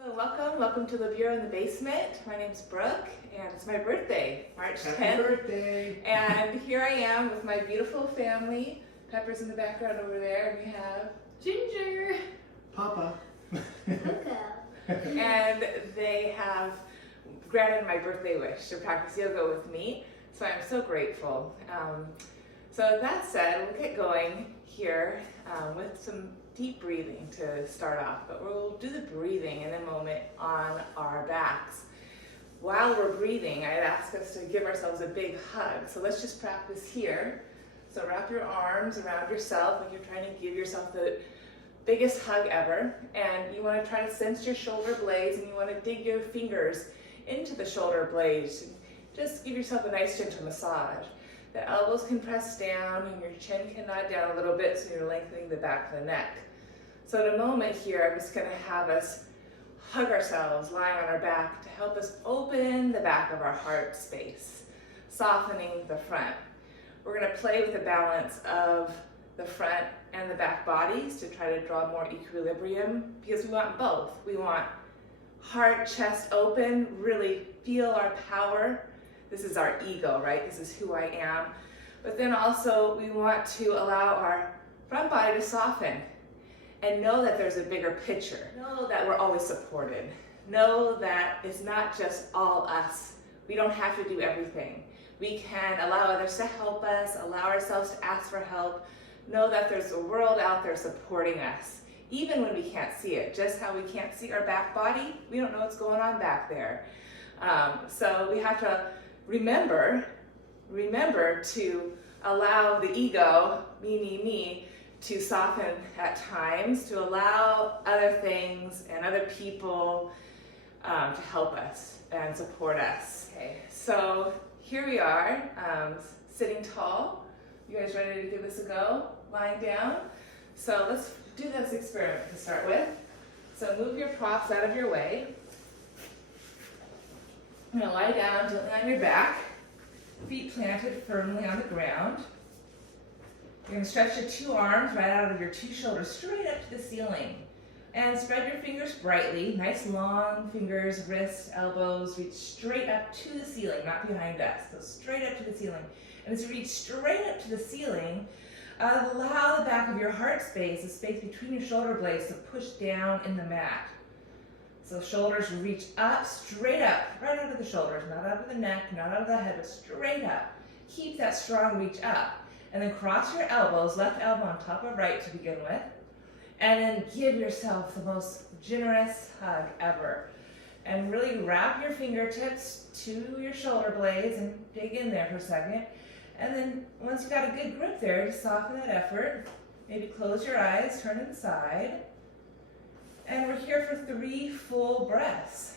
Hello, welcome to Live Here in the Basement. My name's Brooke, and it's my birthday, March 10th. Happy birthday! And here I am with my beautiful family. Pepper's in the background over there, and we have Ginger. Papa. Mukha. And they have granted my birthday wish to practice yoga with me, so I'm so grateful. So that said, we'll get going here with some deep breathing to start off, but we'll do the breathing in a moment on our backs. While we're breathing, I'd ask us to give ourselves a big hug. So let's just practice here. So wrap your arms around yourself like you're trying to give yourself the biggest hug ever. And you want to try to sense your shoulder blades, and you want to dig your fingers into the shoulder blades. Just give yourself a nice gentle massage. The elbows can press down and your chin can nod down a little bit, so you're lengthening the back of the neck. So in a moment here, I'm just going to have us hug ourselves lying on our back to help us open the back of our heart space, softening the front. We're going to play with the balance of the front and the back bodies to try to draw more equilibrium, because we want both. We want heart, chest open, really feel our power. This is our ego, right? This is who I am. But then also we want to allow our front body to soften and know that there's a bigger picture. Know that we're always supported. Know that it's not just all us. We don't have to do everything. We can allow others to help us, allow ourselves to ask for help. Know that there's a world out there supporting us, even when we can't see it. Just how we can't see our back body, we don't know what's going on back there. So we have to remember to allow the ego, me, to soften at times, to allow other things and other people to help us and support us. Okay, so here we are, sitting tall. You guys ready to give this a go? Lying down. So let's do this experiment to start with. So move your props out of your way. You're going to lie down gently on your back, feet planted firmly on the ground. You're going to stretch your two arms right out of your two shoulders straight up to the ceiling. And spread your fingers brightly, nice long fingers, wrists, elbows, reach straight up to the ceiling, not behind us. So straight up to the ceiling. And as you reach straight up to the ceiling, allow the back of your heart space, the space between your shoulder blades, to push down in the mat. So shoulders reach up, straight up, right out of the shoulders, not out of the neck, not out of the head, but straight up. Keep that strong reach up. And then cross your elbows, left elbow on top of right to begin with. And then give yourself the most generous hug ever. And really wrap your fingertips to your shoulder blades and dig in there for a second. And then once you've got a good grip there, just soften that effort. Maybe close your eyes, turn inside. And we're here for 3 full breaths.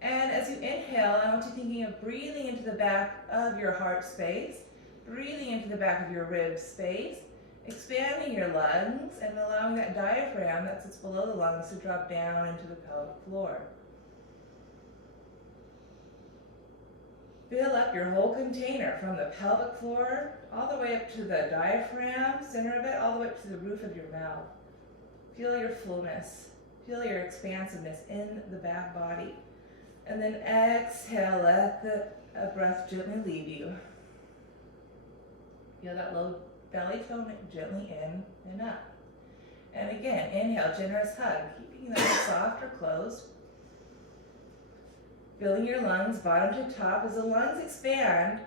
And as you inhale, I want you thinking of breathing into the back of your heart space, breathing into the back of your rib space, expanding your lungs, and allowing that diaphragm that sits below the lungs to drop down into the pelvic floor. Fill up your whole container from the pelvic floor all the way up to the diaphragm, center of it, all the way up to the roof of your mouth. Feel your fullness, feel your expansiveness in the back body. And then exhale, let the breath gently leave you. Feel that low belly tone gently in and up. And again, inhale, generous hug, keeping the eyes soft or closed. Filling your lungs bottom to top. As the lungs expand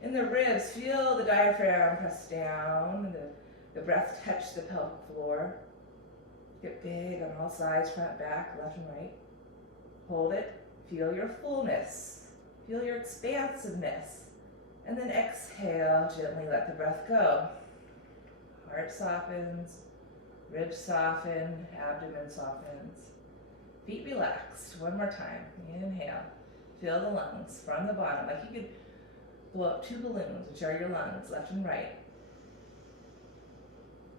in the ribs, feel the diaphragm press down, and the breath touch the pelvic floor. Get big on all sides, front, back, left and right. Hold it. Feel your fullness. Feel your expansiveness. And then exhale, gently let the breath go. Heart softens, ribs soften, abdomen softens. Feet relaxed. One more time. Inhale. Fill the lungs from the bottom, like you could blow up 2 balloons, which are your lungs, left and right.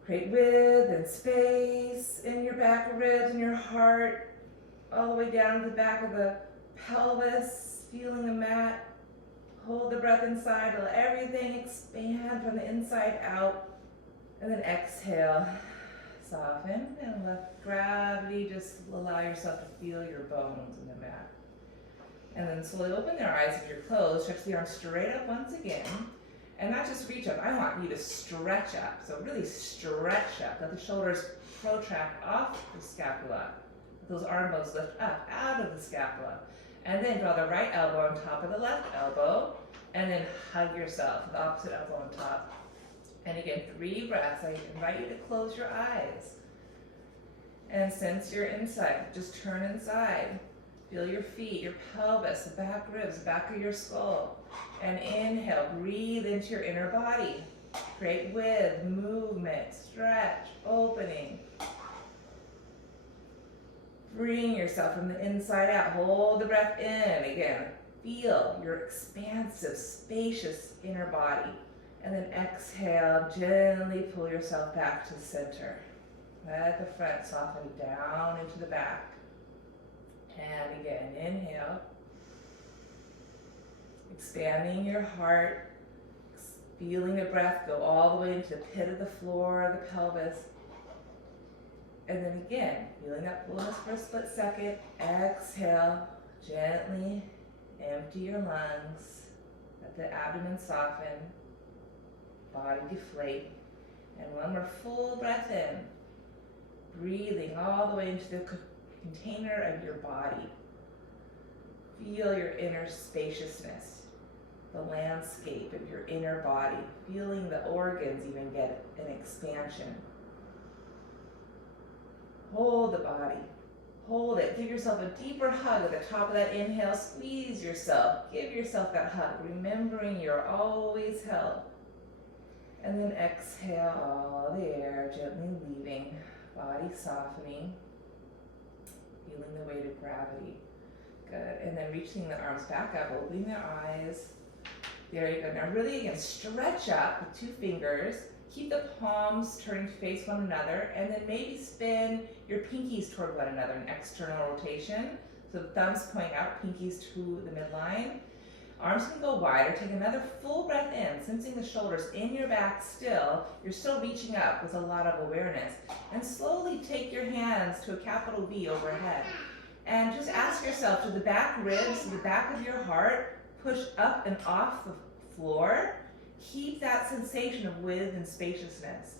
Create width and space in your back ribs and your heart, all the way down to the back of the pelvis, feeling the mat. Hold the breath inside, let everything expand from the inside out, and then exhale. Soften and let gravity just allow yourself to feel your bones in the mat. And then slowly open their eyes if you're closed. Stretch the arms straight up once again. And not just reach up. I want you to stretch up. So really stretch up. Let the shoulders protract off the scapula. Let those arm bones lift up out of the scapula. And then draw the right elbow on top of the left elbow. And then hug yourself, the opposite elbow on top. And again, 3 breaths. I invite you to close your eyes. And sense you're inside. Just turn inside. Feel your feet, your pelvis, the back ribs, the back of your skull. And inhale, breathe into your inner body. Create width, movement, stretch, opening. Bring yourself from the inside out. Hold the breath in. Again, feel your expansive, spacious inner body. And then exhale, gently pull yourself back to the center. Let the front soften down into the back. And again, inhale. Expanding your heart. Feeling the breath go all the way into the pit of the floor, the pelvis. And then again, feeling that fullness for a split second. Exhale, gently empty your lungs. Let the abdomen soften. Body deflate. And one more full breath in. Breathing all the way into the container of your body. Feel your inner spaciousness, the landscape of your inner body, feeling the organs even get an expansion. Hold the body, hold it, give yourself a deeper hug at the top of that inhale, squeeze yourself, give yourself that hug, remembering you're always held. And then exhale all the air, gently leaving, body softening. Feeling the weight of gravity. Good. And then reaching the arms back up, opening their eyes. There you go. Now really again, stretch up with 2 fingers. Keep the palms turning to face one another. And then maybe spin your pinkies toward one another, an external rotation. So the thumbs point out, pinkies to the midline. Arms can go wider. Take another full breath in, sensing the shoulders in your back still. You're still reaching up with a lot of awareness. And slowly take your hands to a capital V overhead. And just ask yourself, do the back ribs, the back of your heart, push up and off the floor? Keep that sensation of width and spaciousness.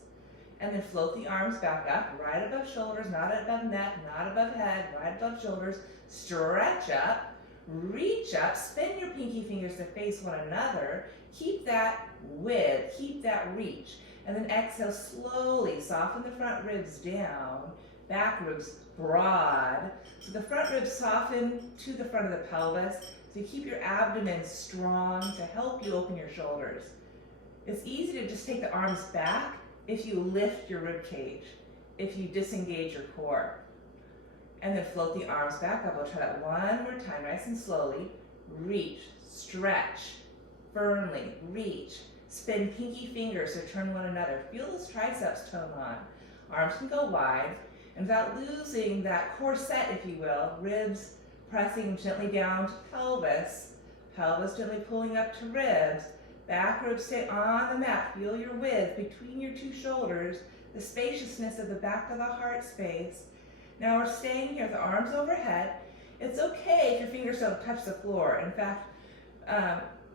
And then float the arms back up, right above shoulders, not above neck, not above head, right above shoulders. Stretch up. Reach up, spin your pinky fingers to face one another. Keep that width, keep that reach. And then exhale slowly, soften the front ribs down, back ribs broad. So the front ribs soften to the front of the pelvis. So you keep your abdomen strong to help you open your shoulders. It's easy to just take the arms back if you lift your rib cage, if you disengage your core. And then float the arms back up. We'll try that one more time, nice and slowly. Reach, stretch, firmly, reach. Spin pinky fingers to turn one another. Feel those triceps tone on. Arms can go wide. And without losing that core set, if you will, ribs pressing gently down to pelvis. Pelvis gently pulling up to ribs. Back ribs stay on the mat. Feel your width between your 2 shoulders. The spaciousness of the back of the heart space. Now we're staying here with the arms overhead. It's okay if your fingers don't touch the floor. In fact,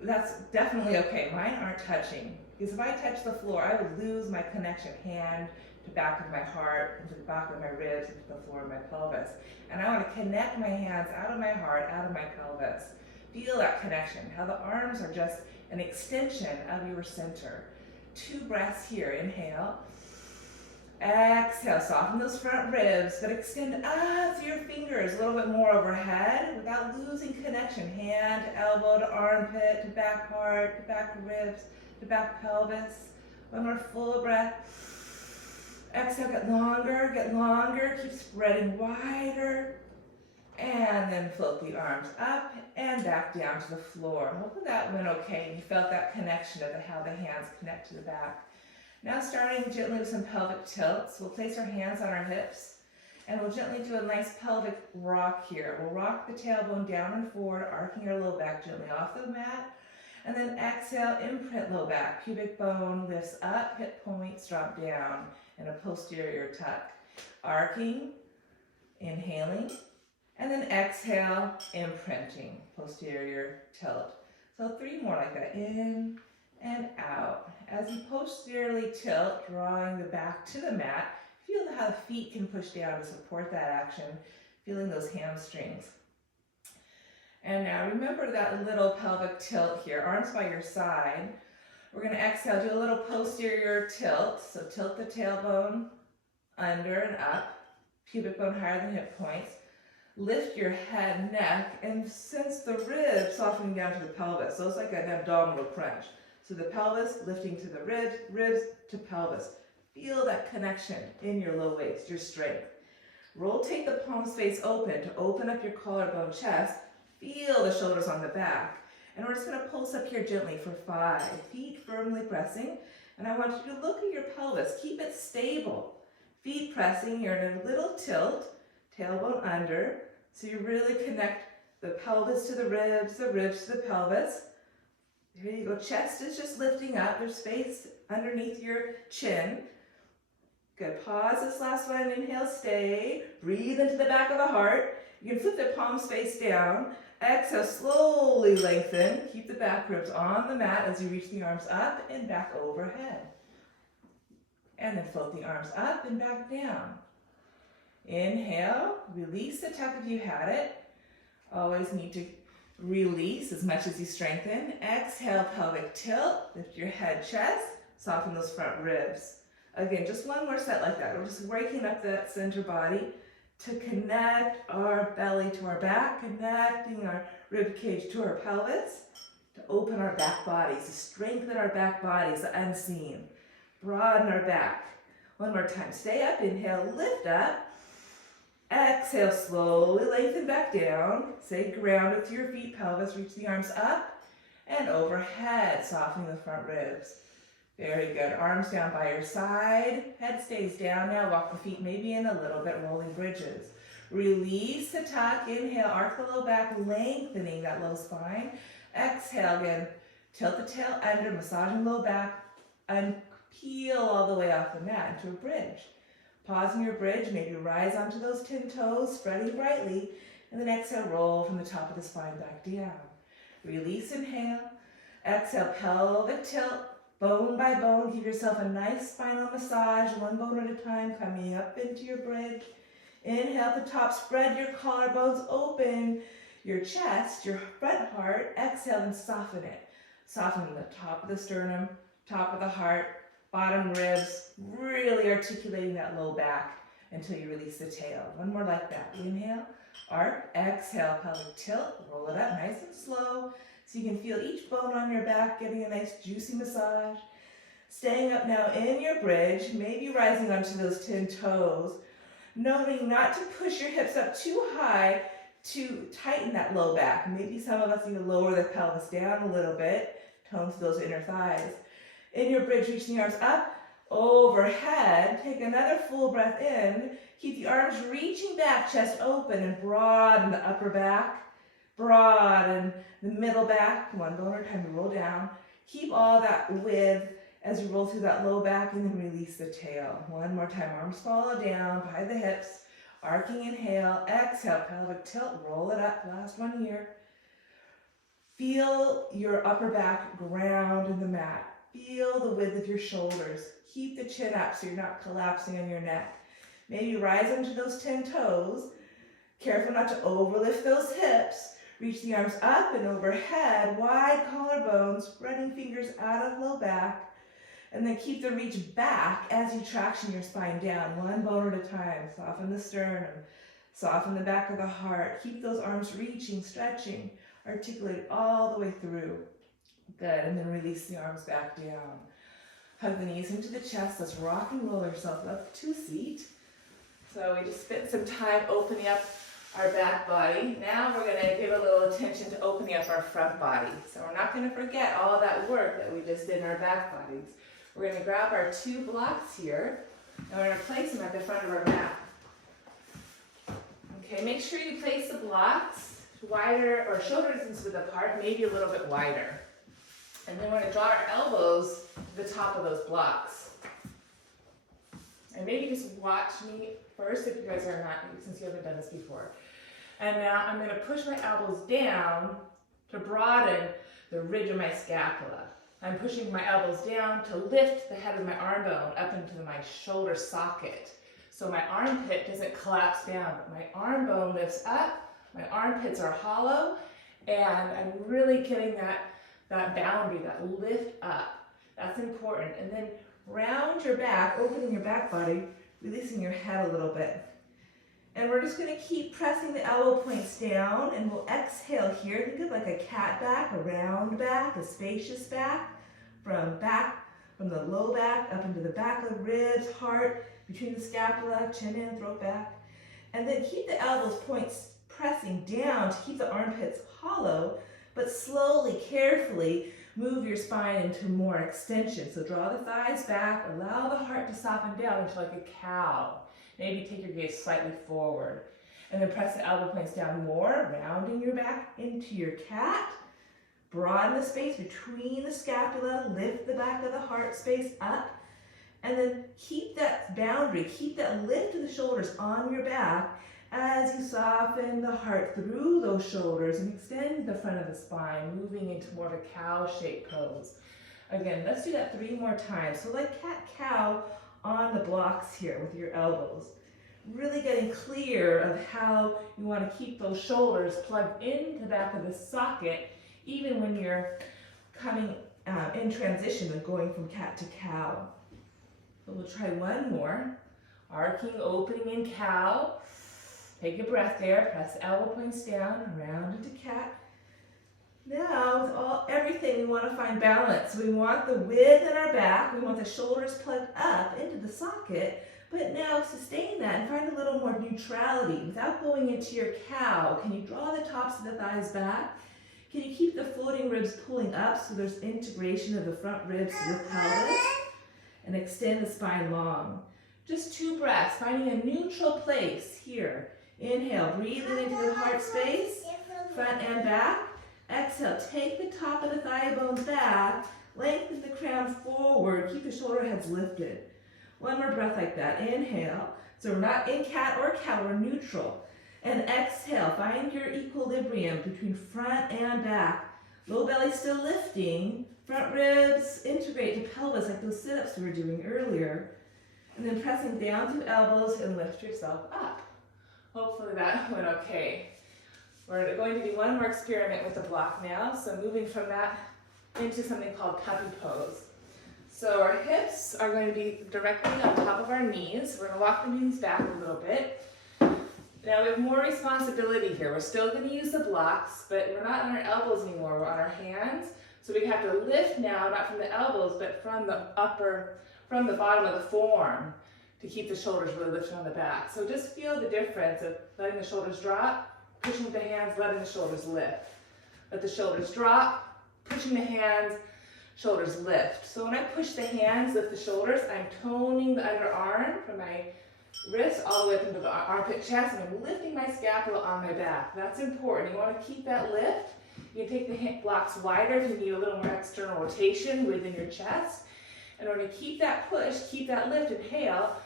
that's definitely okay. Mine aren't touching. Because if I touch the floor, I would lose my connection hand to back of my heart, into the back of my ribs, into the floor of my pelvis. And I want to connect my hands out of my heart, out of my pelvis. Feel that connection, how the arms are just an extension of your center. 2 breaths here. Inhale. Exhale, soften those front ribs, but extend up through your fingers a little bit more overhead without losing connection. Hand to elbow to armpit, to back heart, to back ribs, to back pelvis. One more full breath. Exhale, get longer, keep spreading wider. And then float the arms up and back down to the floor. Hopefully that went okay and you felt that connection of how the hands connect to the back. Now starting gently with some pelvic tilts, we'll place our hands on our hips and we'll gently do a nice pelvic rock here. We'll rock the tailbone down and forward, arcing our low back gently off the mat. And then exhale, imprint low back, pubic bone lifts up, hip points drop down. and a posterior tuck. Arcing, inhaling, and then exhale, imprinting, posterior tilt. So 3 more like that, in and out. As you posteriorly tilt, drawing the back to the mat, feel how the feet can push down to support that action, feeling those hamstrings. And now remember that little pelvic tilt here, arms by your side. We're going to exhale, do a little posterior tilt. So tilt the tailbone under and up, pubic bone higher than hip points. Lift your head, neck, and sense the ribs softening down to the pelvis. So it's like an abdominal crunch. So the pelvis lifting to the ribs, ribs to pelvis. Feel that connection in your low waist, your strength. Rotate the palms face open to open up your collarbone chest. Feel the shoulders on the back. And we're just going to pulse up here gently for 5. Feet firmly pressing. And I want you to look at your pelvis. Keep it stable. Feet pressing. You're in a little tilt. Tailbone under. So you really connect the pelvis to the ribs to the pelvis. Here you go. Chest is just lifting up. There's space underneath your chin. Good. Pause this last one. Inhale, stay. Breathe into the back of the heart. You can flip the palms face down. Exhale, slowly lengthen. Keep the back ribs on the mat as you reach the arms up and back overhead. And then float the arms up and back down. Inhale, release the tuck if you had it. Always need to release as much as you strengthen. Exhale, pelvic tilt. Lift your head, chest. Soften those front ribs. Again, just one more set like that. We're just waking up that center body to connect our belly to our back, connecting our rib cage to our pelvis, to open our back bodies, to strengthen our back bodies, the unseen. Broaden our back. One more time. Stay up. Inhale, lift up. Exhale, slowly lengthen back down. Stay grounded to your feet, pelvis. Reach the arms up and overhead, softening the front ribs. Very good. Arms down by your side. Head stays down now. Walk the feet maybe in a little bit, rolling bridges. Release the tuck. Inhale, arc the low back, lengthening that low spine. Exhale again. Tilt the tail under, massaging low back, and peel all the way off the mat into a bridge. Pause in your bridge. Maybe rise onto those 10 toes, spreading brightly, and then exhale, roll from the top of the spine back down. Release, inhale. Exhale, pelvic tilt. Bone by bone, give yourself a nice spinal massage, one bone at a time, coming up into your bridge. Inhale at the top, spread your collarbones open, your chest, your front heart. Exhale and soften it. Soften the top of the sternum, top of the heart, bottom ribs, really articulating that low back until you release the tail. One more like that. Inhale, arc, exhale, pelvic tilt, roll it up nice and slow. So you can feel each bone on your back getting a nice juicy massage. Staying up now in your bridge, maybe rising onto those 10 toes. Noting not to push your hips up too high to tighten that low back. Maybe some of us need to lower the pelvis down a little bit, tones those inner thighs. In your bridge, reach the arms up, overhead. Take another full breath in. Keep the arms reaching back, chest open, and broaden the upper back. Broaden the middle back. One bone at a time to roll down. Keep all that width as you roll through that low back and then release the tail. One more time. Arms follow down by the hips. Arcing inhale. Exhale. Pelvic tilt. Roll it up. Last one here. Feel your upper back ground in the mat. Feel the width of your shoulders. Keep the chin up so you're not collapsing on your neck. Maybe rise onto those 10 toes. Careful not to overlift those hips. Reach the arms up and overhead, wide collarbones, spreading fingers out of low back. And then keep the reach back as you traction your spine down, one bone at a time. Soften the sternum, soften the back of the heart. Keep those arms reaching, stretching, articulate all the way through. Good, and then release the arms back down. Hug the knees into the chest. Let's rock and roll yourself up to a seat. So we just spent some time opening up our back body. Now we're going to give a little attention to opening up our front body. So we're not going to forget all that work that we just did in our back bodies. We're going to grab our 2 blocks here, and we're going to place them at the front of our mat. Okay, make sure you place the blocks wider or shoulder distance width apart, maybe a little bit wider. And then we're going to draw our elbows to the top of those blocks. And maybe just watch me first if you guys are not, since you haven't done this before. And now I'm going to push my elbows down to broaden the ridge of my scapula. I'm pushing my elbows down to lift the head of my arm bone up into my shoulder socket. So my armpit doesn't collapse down, but my arm bone lifts up, my armpits are hollow, and I'm really getting that boundary, that lift up. That's important. And then round your back, opening your back body, releasing your head a little bit. And we're just going to keep pressing the elbow points down, and we'll exhale here. Think of like a cat back, a round back, a spacious back, from the low back up into the back of the ribs, heart, between the scapula, chin in, throat back. And then keep the elbows points pressing down to keep the armpits hollow, but slowly, carefully move your spine into more extension. So draw the thighs back, allow the heart to soften down into like a cow. Maybe take your gaze slightly forward. And then press the elbow points down more, rounding your back into your cat. Broaden the space between the scapula, lift the back of the heart space up. And then keep that boundary, keep that lift of the shoulders on your back as you soften the heart through those shoulders and extend the front of the spine, moving into more of a cow-shaped pose. Again, let's do that 3 more times. So like cat-cow on the blocks here with your elbows. Really getting clear of how you want to keep those shoulders plugged into the back of the socket, even when you're coming in transition and going from cat to cow. So we'll try one more. Arcing, opening in cow. Take a breath there. Press the elbow points down, round into cat. Now, with everything, we want to find balance. We want the width in our back. We want the shoulders plugged up into the socket. But now sustain that and find a little more neutrality without going into your cow. Can you draw the tops of the thighs back? Can you keep the floating ribs pulling up so there's integration of the front ribs to the pelvis? And extend the spine long. Just 2 breaths, finding a neutral place here. Inhale, breathing into the heart space, front and back. Exhale, take the top of the thigh bones back, lengthen the crown forward, keep the shoulder heads lifted. 1 more breath like that. Inhale. So we're not in cat or cow, we're neutral. And exhale, find your equilibrium between front and back. Low belly still lifting. Front ribs integrate to pelvis like those sit-ups we were doing earlier. And then pressing down through elbows and lift yourself up. Hopefully that went okay. We're going to do 1 more experiment with the block now. So moving from that into something called puppy pose. So our hips are going to be directly on top of our knees. We're going to walk the knees back a little bit. Now we have more responsibility here. We're still going to use the blocks, but we're not on our elbows anymore. We're on our hands. So we have to lift now, not from the elbows, but from the bottom of the forearm to keep the shoulders really lifted on the back. So just feel the difference of letting the shoulders drop, pushing with the hands, letting the shoulders lift. Let the shoulders drop, pushing the hands, shoulders lift. So when I push the hands, lift the shoulders, I'm toning the underarm from my wrist all the way up into the armpit chest, and I'm lifting my scapula on my back. That's important. You want to keep that lift. You can take the hip blocks wider if you need a little more external rotation within your chest. And we're going to keep that push, keep that lift. Inhale.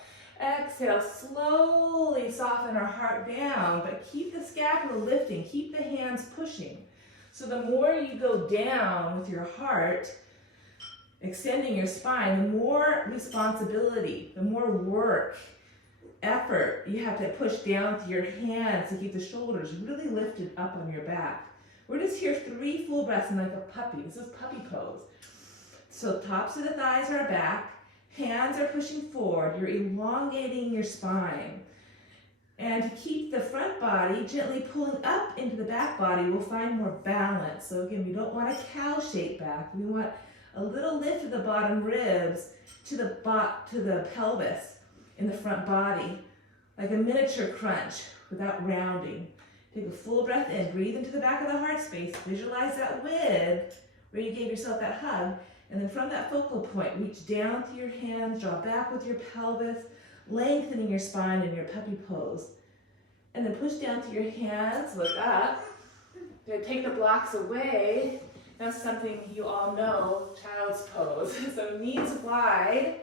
Exhale, slowly soften our heart down, but keep the scapula lifting, keep the hands pushing. So the more you go down with your heart, extending your spine, the more responsibility, the more work, effort you have to push down with your hands to keep the shoulders really lifted up on your back. We're just here 3 full breaths and like a puppy. This is puppy pose. So tops of the thighs are back. Hands are pushing forward. You're elongating your spine. And to keep the front body gently pulling up into the back body, we'll find more balance. So again, we don't want a cow shape back. We want a little lift of the bottom ribs to the pelvis in the front body, like a miniature crunch without rounding. Take a full breath in, breathe into the back of the heart space, visualize that width where you gave yourself that hug. And then from that focal point, reach down through your hands, draw back with your pelvis, lengthening your spine in your puppy pose. And then push down through your hands, look up. Take the blocks away. That's something you all know, child's pose. So knees wide,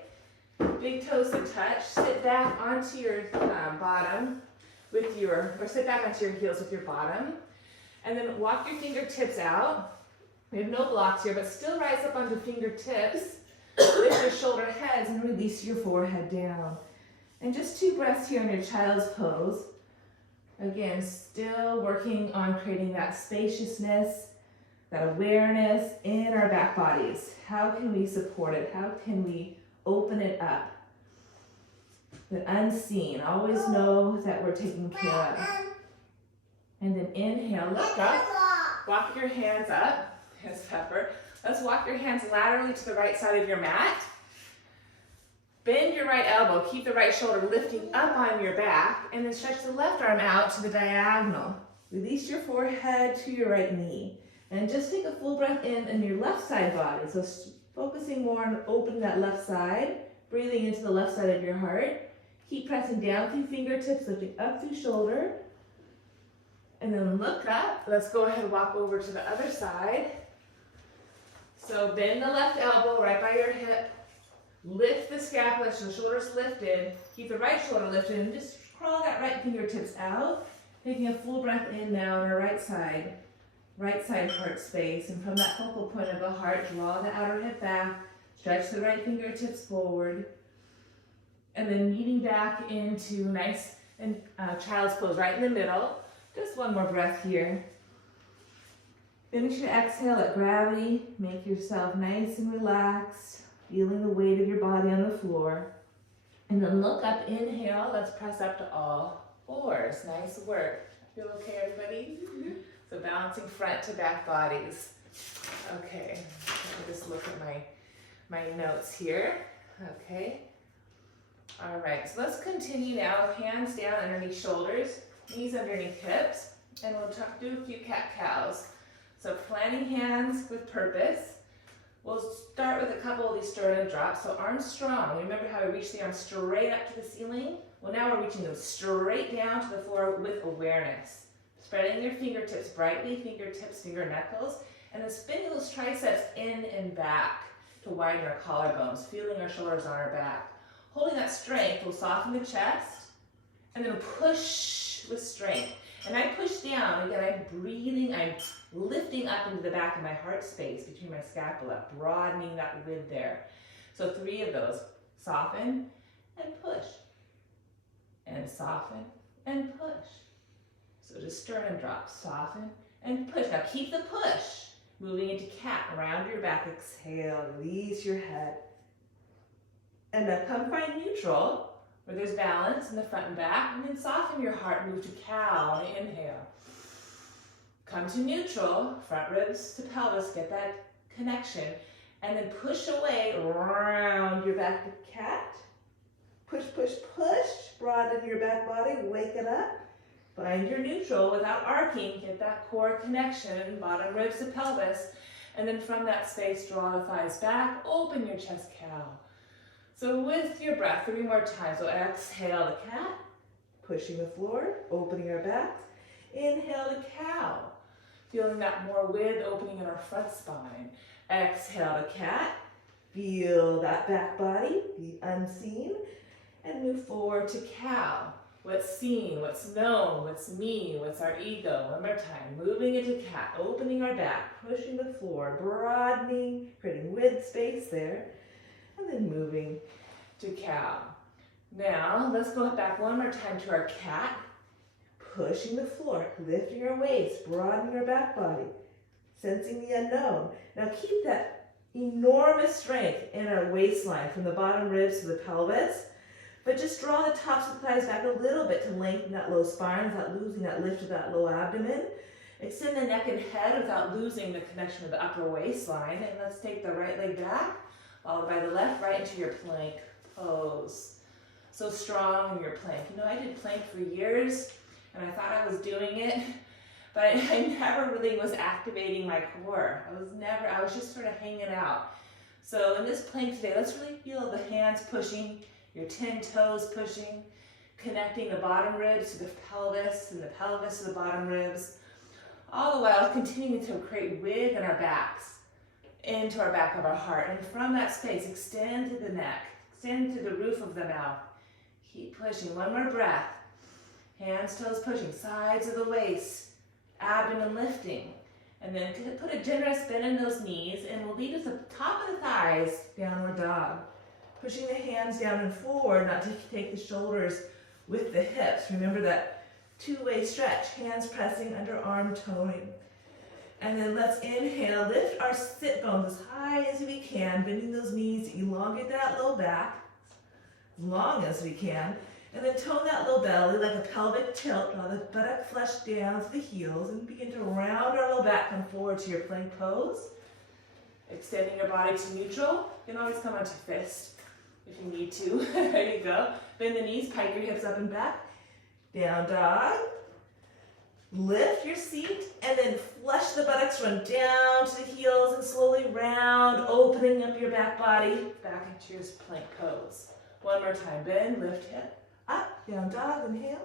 Big toes to touch. Sit back onto your bottom with your, or sit back onto your heels with your bottom. And then walk your fingertips out. We have no blocks here, but still rise up onto fingertips. Lift your shoulder heads and release your forehead down. And just 2 breaths here in your child's pose. Again, still working on creating that spaciousness, that awareness in our back bodies. How can we support it? How can we open it up? The unseen. Always know that we're taken care of. And then inhale, look up. Walk your hands up. Yes, Pepper. Let's walk your hands laterally to the right side of your mat. Bend your right elbow. Keep the right shoulder lifting up on your back. And then stretch the left arm out to the diagonal. Release your forehead to your right knee. And just take a full breath in your left side body. So focusing more on opening that left side. Breathing into the left side of your heart. Keep pressing down through fingertips, lifting up through shoulder. And then look up. Let's go ahead and walk over to the other side. So bend the left elbow right by your hip. Lift the scapula so the shoulder's lifted. Keep the right shoulder lifted and just crawl that right fingertips out. Taking a full breath in now on our right side heart space. And from that focal point of the heart, draw the outer hip back. Stretch the right fingertips forward. And then kneading back into nice and child's pose right in the middle. Just one more breath here. Finish your exhale at gravity. Make yourself nice and relaxed. Feeling the weight of your body on the floor. And then look up, inhale. Let's press up to all 4s. Nice work. Feel okay, everybody? Mm-hmm. So balancing front to back bodies. Okay, let me just look at my notes here. Okay. All right, so let's continue now. Hands down underneath shoulders, knees underneath hips, and we'll do a few cat-cows. So planting hands with purpose. We'll start with a couple of these sternum drops. So arms strong. Remember how we reach the arms straight up to the ceiling? Well, now we're reaching them straight down to the floor with awareness. Spreading your fingertips brightly, fingertips, finger knuckles, and then spinning those triceps in and back to widen our collarbones, feeling our shoulders on our back. Holding that strength, we'll soften the chest, and then push with strength. And I push down, again, I'm breathing, I'm lifting up into the back of my heart space between my scapula, broadening that lid there. So 3 of those, soften and push, and soften and push. So just sternum drop, soften and push. Now keep the push, moving into cat, around your back, exhale, release your head. And then come find neutral, where there's balance in the front and back, and then soften your heart, move to cow on the inhale. Come to neutral, front ribs to pelvis, get that connection, and then push away, round your back to cat. Push, push, push, broaden your back body, wake it up. Find your neutral without arcing, get that core connection, bottom ribs to pelvis, and then from that space, draw the thighs back, open your chest, cow. So with your breath, 3 more times. So exhale to cat, pushing the floor, opening our backs. Inhale to cow, feeling that more width opening in our front spine. Exhale to cat, feel that back body, the unseen, and move forward to cow. What's seen, what's known, what's me, what's our ego. One more time, moving into cat, opening our back, pushing the floor, broadening, creating width space there. And then moving to cow. Now, let's go back one more time to our cat. Pushing the floor, lifting our waist, broadening our back body, sensing the unknown. Now keep that enormous strength in our waistline from the bottom ribs to the pelvis, but just draw the tops of the thighs back a little bit to lengthen that low spine without losing that lift of that low abdomen. Extend the neck and head without losing the connection with the upper waistline. And let's take the right leg back, followed by the left, right into your plank pose. So strong in your plank. You know, I did plank for years, and I thought I was doing it, but I never really was activating my core. I was just sort of hanging out. So in this plank today, let's really feel the hands pushing, your 10 toes pushing, connecting the bottom ribs to the pelvis and the pelvis to the bottom ribs, all the while continuing to create width in our backs, into our back of our heart. And from that space, extend to the neck, extend to the roof of the mouth. Keep pushing, one more breath. Hands, toes pushing, sides of the waist, abdomen lifting. And then put a generous bend in those knees, and we'll lead to the top of the thighs, downward dog. Pushing the hands down and forward, not to take the shoulders with the hips. Remember that two-way stretch, hands pressing under arm toning. And then let's inhale, lift our sit bones as high as we can, bending those knees, elongate that low back as long as we can. And then tone that low belly like a pelvic tilt, draw the buttock flesh down to the heels, and begin to round our low back, come forward to your plank pose. Extending your body to neutral. You can always come onto fist if you need to. There you go. Bend the knees, pike your hips up and back. Down dog. Lift your seat, and then flush the buttocks, run down to the heels, and slowly round, opening up your back body, back into your plank pose. One more time, bend, lift, hip, up, down dog, inhale.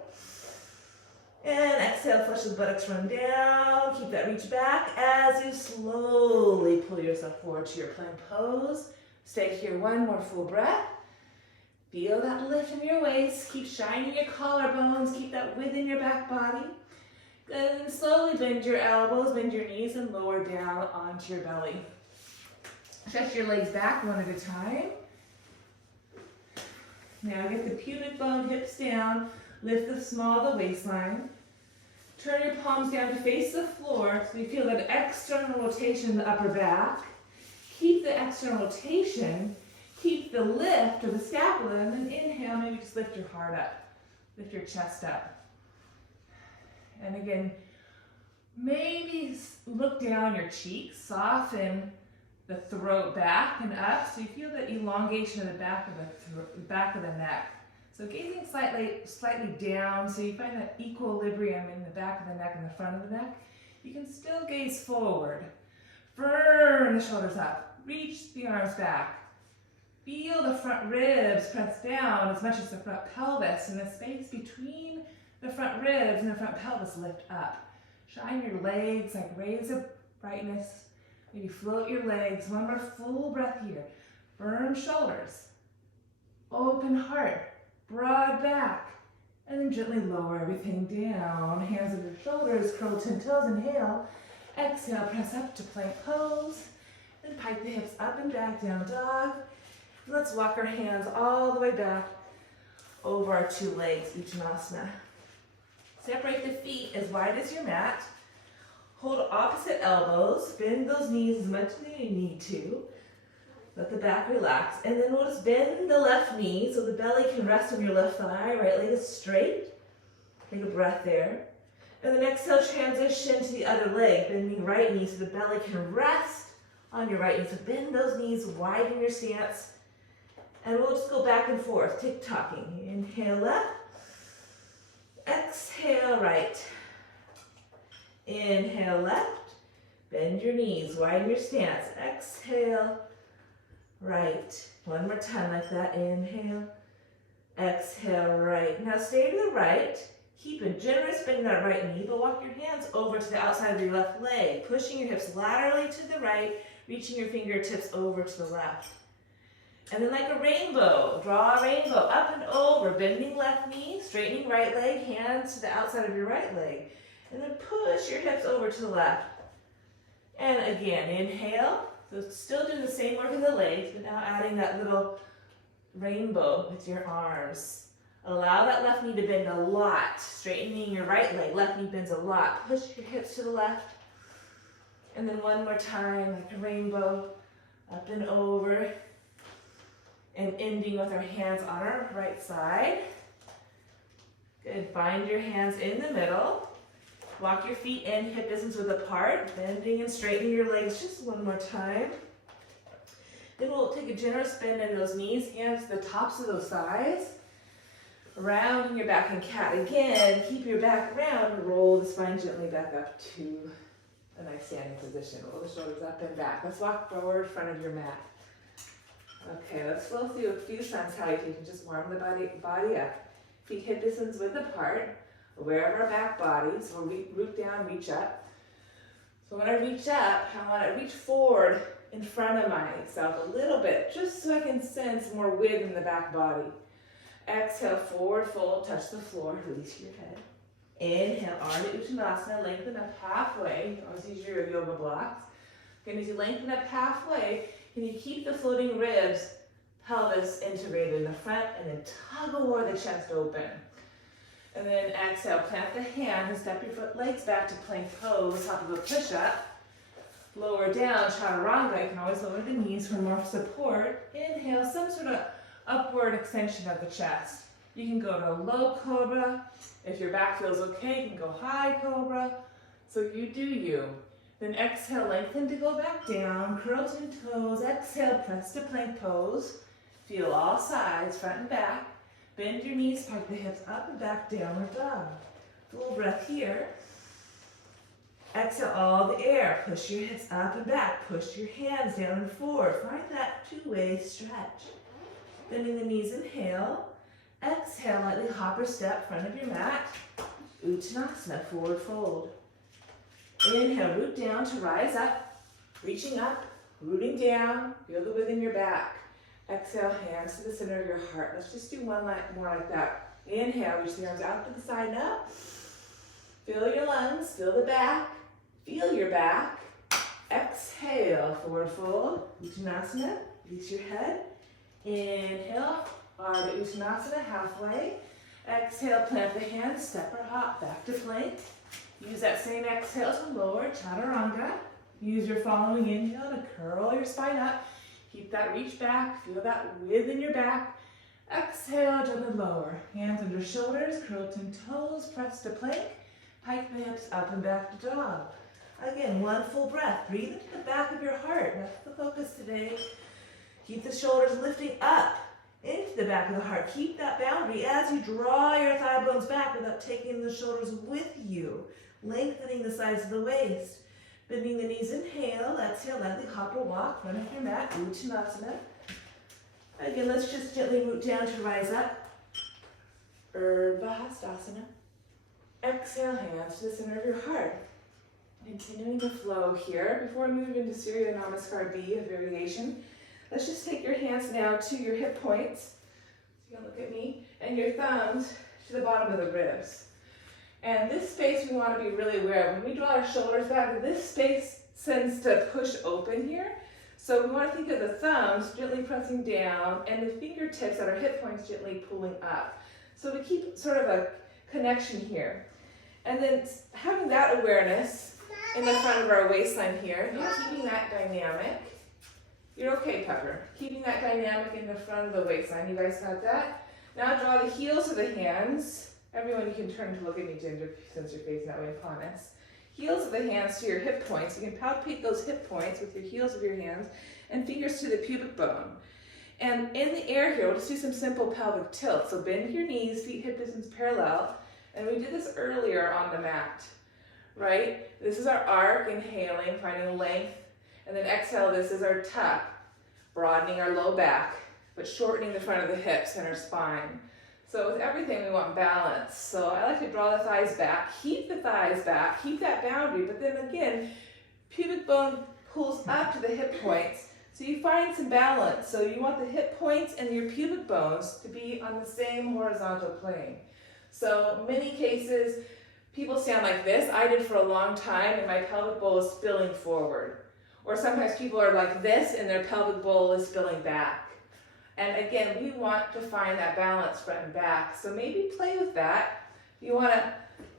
And exhale, flush the buttocks, run down, keep that reach back as you slowly pull yourself forward to your plank pose. Stay here, one more full breath. Feel that lift in your waist, keep shining your collarbones, keep that width in your back body. Then slowly bend your elbows, bend your knees, and lower down onto your belly. Stretch your legs back one at a time. Now get the pubic bone, hips down, lift the small of the waistline. Turn your palms down to face the floor so you feel that external rotation in the upper back. Keep the external rotation, keep the lift of the scapula, and then inhale, maybe just lift your heart up, lift your chest up. And again, maybe look down your cheeks, soften the throat back and up, so you feel the elongation of the back of the neck. So gazing slightly down, so you find that equilibrium in the back of the neck and the front of the neck. You can still gaze forward. Firm the shoulders up. Reach the arms back. Feel the front ribs press down as much as the front pelvis, and the space between the front ribs and the front pelvis lift up. Shine your legs like rays of brightness. Maybe float your legs. One more full breath here. Firm shoulders. Open heart. Broad back. And then gently lower everything down. Hands on your shoulders. Curl 10 toes. Inhale. Exhale. Press up to plank pose. Then pike the hips up and back. Down dog. Let's walk our hands all the way back over our two legs. Uttanasana. Separate the feet as wide as your mat. Hold opposite elbows. Bend those knees as much as you need to. Let the back relax. And then we'll just bend the left knee so the belly can rest on your left thigh. Right leg is straight. Take a breath there. And then exhale, transition to the other leg. Bending right knee so the belly can rest on your right knee. So bend those knees, widen your stance. And we'll just go back and forth, tick-tocking. Inhale left. Exhale right. Inhale left. Bend your knees, widen your stance. Exhale right. One more time like that. Inhale. Exhale right. Now stay to the right. Keep a generous bend in that right knee, but walk your hands over to the outside of your left leg, pushing your hips laterally to the right, reaching your fingertips over to the left. And then like a rainbow, draw a rainbow up and over, bending left knee, straightening right leg, hands to the outside of your right leg. And then push your hips over to the left. And again, inhale. So still doing the same work in the legs, but now adding that little rainbow with your arms. Allow that left knee to bend a lot, straightening your right leg. Left knee bends a lot. Push your hips to the left. And then one more time, like a rainbow, up and over. And ending with our hands on our right side. Good, find your hands in the middle. Walk your feet in, hip distance width apart, bending and straightening your legs just one more time. Then we'll take a generous bend in those knees, hands to the tops of those thighs. Rounding your back in cat. Again, keep your back round, roll the spine gently back up to a nice standing position. Roll the shoulders up and back. Let's walk forward in front of your mat. Okay, let's flow through a few sun salutations. Just warm the body up. Feet hip distance width apart. Aware of our back body. So we'll root down, reach up. So when I reach up, I want to reach forward in front of myself a little bit, just so I can sense more width in the back body. Exhale, forward fold, touch the floor, release your head. Inhale, Ardha Uttanasana, lengthen up halfway. You always use your yoga blocks. Again, as you lengthen up halfway, can you keep the floating ribs, pelvis integrated in the front, and then tug away the chest open. And then exhale, plant the hands and step your legs back to plank pose, top of a push-up. Lower down, chaturanga. You can always lower the knees for more support. Inhale, some sort of upward extension of the chest. You can go to low cobra. If your back feels okay, you can go high cobra. So you do you. Then exhale, lengthen to go back down, curls and toes. Exhale, press to plank pose. Feel all sides, front and back. Bend your knees, pike the hips up and back, downward dog. Full breath here. Exhale all the air. Push your hips up and back. Push your hands down and forward. Find that two-way stretch. Bending the knees, inhale. Exhale, lightly hop or step, front of your mat. Uttanasana, forward fold. Inhale, root down to rise up. Reaching up, rooting down. Feel the width in your back. Exhale, hands to the center of your heart. Let's just do one more like that. Inhale, reach the arms out to the side and up. Feel your lungs, feel the back. Feel your back. Exhale, forward fold. Uttanasana, release your head. Inhale, Ardha Uttanasana, halfway. Exhale, plant the hands, step or hop back to plank. Use that same exhale to lower, chaturanga. Use your following inhale to curl your spine up. Keep that reach back, feel that width in your back. Exhale, gently lower. Hands under shoulders, curl to toes, press to plank. Pike the hips up and back to dog. Again, one full breath. Breathe into the back of your heart. That's the focus today. Keep the shoulders lifting up into the back of the heart. Keep that boundary as you draw your thigh bones back without taking the shoulders with you. Lengthening the sides of the waist. Bending the knees, inhale. Exhale, lightly hop or walk, front of your mat, Uttanasana. Again, let's just gently root down to rise up. Purvottanasana. Exhale, hands to the center of your heart. Continuing the flow here. Before we move into Surya Namaskar B, a variation, let's just take your hands now to your hip points. So you can look at me. And your thumbs to the bottom of the ribs. And this space we want to be really aware of. When we draw our shoulders back, this space tends to push open here. So we want to think of the thumbs gently pressing down and the fingertips at our hip points gently pulling up. So we keep sort of a connection here. And then having that awareness in the front of our waistline here, keeping that dynamic. You're okay, Pepper. Keeping that dynamic in the front of the waistline. You guys got that? Now draw the heels of the hands. Everyone, you can turn to look at me, Ginger, since you're facing that way upon us. Heels of the hands to your hip points. You can palpate those hip points with your heels of your hands and fingers to the pubic bone. And in the air here, we'll just do some simple pelvic tilt. So bend your knees, feet hip distance parallel. And we did this earlier on the mat, right? This is our arc, inhaling, finding length. And then exhale, this is our tuck, broadening our low back, but shortening the front of the hips and our spine. So with everything, we want balance. So I like to draw the thighs back, keep the thighs back, keep that boundary, but then again, pubic bone pulls up to the hip points. So you find some balance. So you want the hip points and your pubic bones to be on the same horizontal plane. So in many cases, people stand like this. I did for a long time, and my pelvic bowl is spilling forward. Or sometimes people are like this, and their pelvic bowl is spilling back. And again, we want to find that balance front and back. So maybe play with that. You want a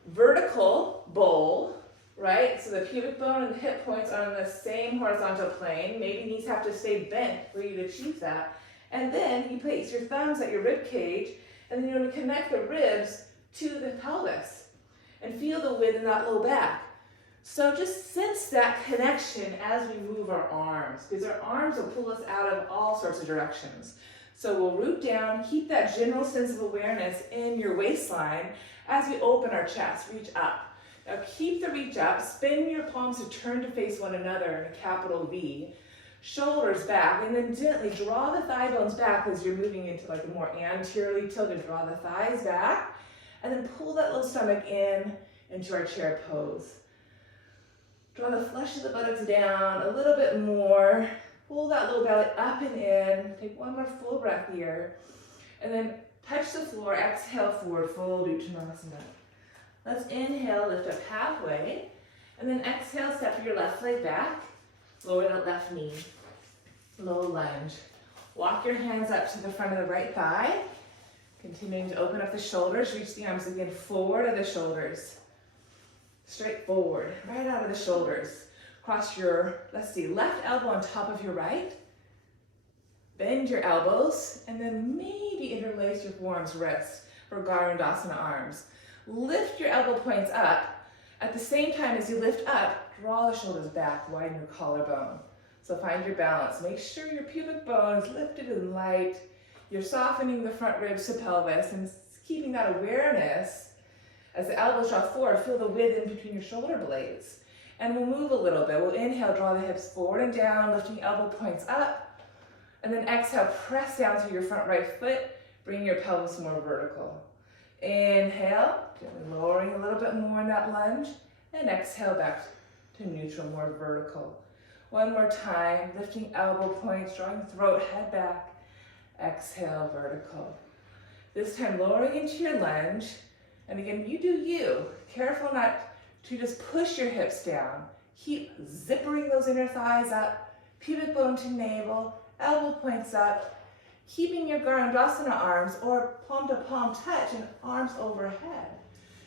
vertical bowl, right? So the pubic bone and the hip points are on the same horizontal plane. Maybe knees have to stay bent for you to achieve that. And then you place your thumbs at your rib cage, and then you want to connect the ribs to the pelvis and feel the width in that low back. So just sense that connection as we move our arms, because our arms will pull us out of all sorts of directions. So we'll root down, keep that general sense of awareness in your waistline as we open our chest, reach up. Now keep the reach up, spin your palms to turn to face one another in a capital V. Shoulders back, and then gently draw the thigh bones back as you're moving into like a more anteriorly tilted. Draw the thighs back, and then pull that low stomach in into our chair pose. Draw the flesh of the buttocks down a little bit more. Pull that low belly up and in. Take one more full breath here. And then touch the floor, exhale, forward fold, Uttanasana. Let's inhale, lift up halfway. And then exhale, step your left leg back. Lower that left knee. Low lunge. Walk your hands up to the front of the right thigh. Continuing to open up the shoulders. Reach the arms again forward of the shoulders. Straight forward, right out of the shoulders. Cross your, left elbow on top of your right. Bend your elbows, and then maybe interlace your forearms, wrists for Garudasana arms. Lift your elbow points up. At the same time as you lift up, draw the shoulders back, widen your collarbone. So find your balance. Make sure your pubic bone is lifted and light. You're softening the front ribs to pelvis and keeping that awareness. As the elbows draw forward, feel the width in between your shoulder blades. And we'll move a little bit. We'll inhale, draw the hips forward and down, lifting elbow points up. And then exhale, press down through your front right foot, bring your pelvis more vertical. Inhale, gently lowering a little bit more in that lunge, and exhale back to neutral, more vertical. One more time, lifting elbow points, drawing throat, head back, exhale, vertical. This time lowering into your lunge, and again, you do you. Careful not to just push your hips down. Keep zippering those inner thighs up, pubic bone to navel, elbow points up, keeping your Garudasana arms or palm to palm touch and arms overhead.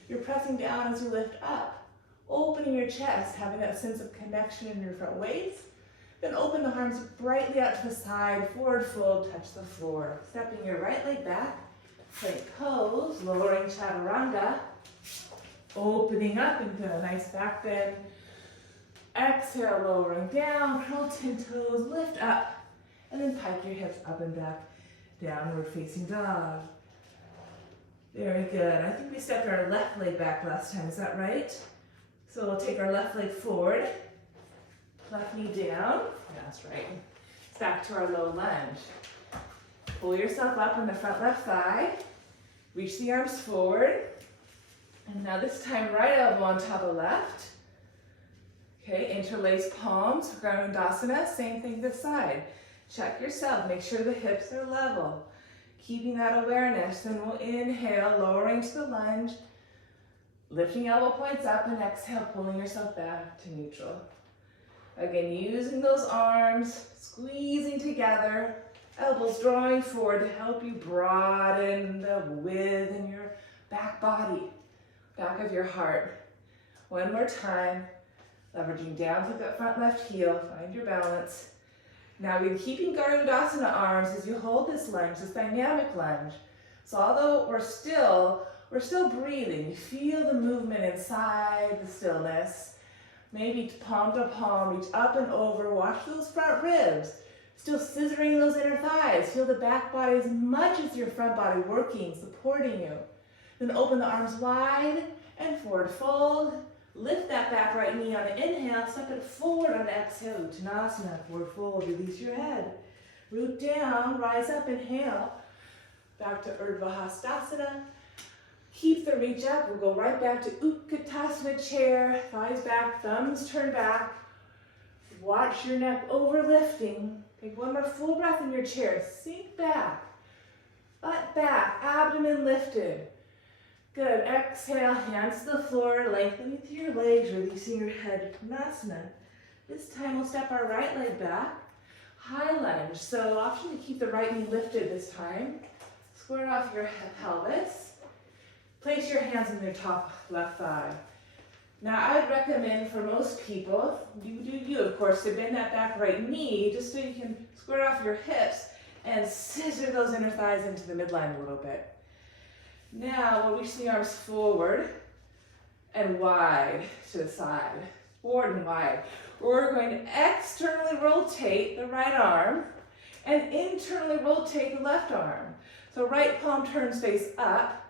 You're pressing down as you lift up, opening your chest, having that sense of connection in your front waist. Then open the arms brightly out to the side, forward fold, touch the floor. Stepping your right leg back, plank pose, lowering chaturanga, opening up into a nice back bend. Exhale, lowering down, curl 10 toes, lift up, and then pike your hips up and back, downward facing dog. Very good. I think we stepped our left leg back last time, is that right? So we'll take our left leg forward, left knee down, that's right. It's back to our low lunge. Pull yourself up on the front left thigh, reach the arms forward, and now this time right elbow on top of left. Okay, interlace palms, Garudasana, same thing this side. Check yourself, make sure the hips are level. Keeping that awareness, then we'll inhale, lowering to the lunge, lifting elbow points up, and exhale, pulling yourself back to neutral. Again, using those arms, squeezing together, elbows drawing forward to help you broaden the width in your back body, back of your heart. One more time, leveraging down through that front left heel, find your balance. Now we're keeping Garudasana arms as you hold this lunge, this dynamic lunge. So although we're still breathing, you feel the movement inside the stillness. Maybe palm to palm, reach up and over, watch those front ribs. Still scissoring those inner thighs. Feel the back body as much as your front body working, supporting you. Then open the arms wide and forward fold. Lift that back right knee on the inhale, step it forward on the exhale, Uttanasana, forward fold, release your head. Root down, rise up, inhale. Back to Urdhva. Keep the reach up, we'll go right back to Utkatasana chair, thighs back, thumbs turn back. Watch your neck over lifting. Take one more full breath in your chair, sink back, butt back, abdomen lifted. Good, exhale, hands to the floor, lengthening through your legs, releasing your head, Uttanasana. This time we'll step our right leg back, high lunge. So option to keep the right knee lifted this time. Square off your pelvis. Place your hands on your top left thigh. Now I would recommend for most people, you do you of course, to bend that back right knee just so you can square off your hips and scissor those inner thighs into the midline a little bit. Now we'll reach the arms forward and wide to the side, forward and wide. We're going to externally rotate the right arm and internally rotate the left arm. So right palm turns face up,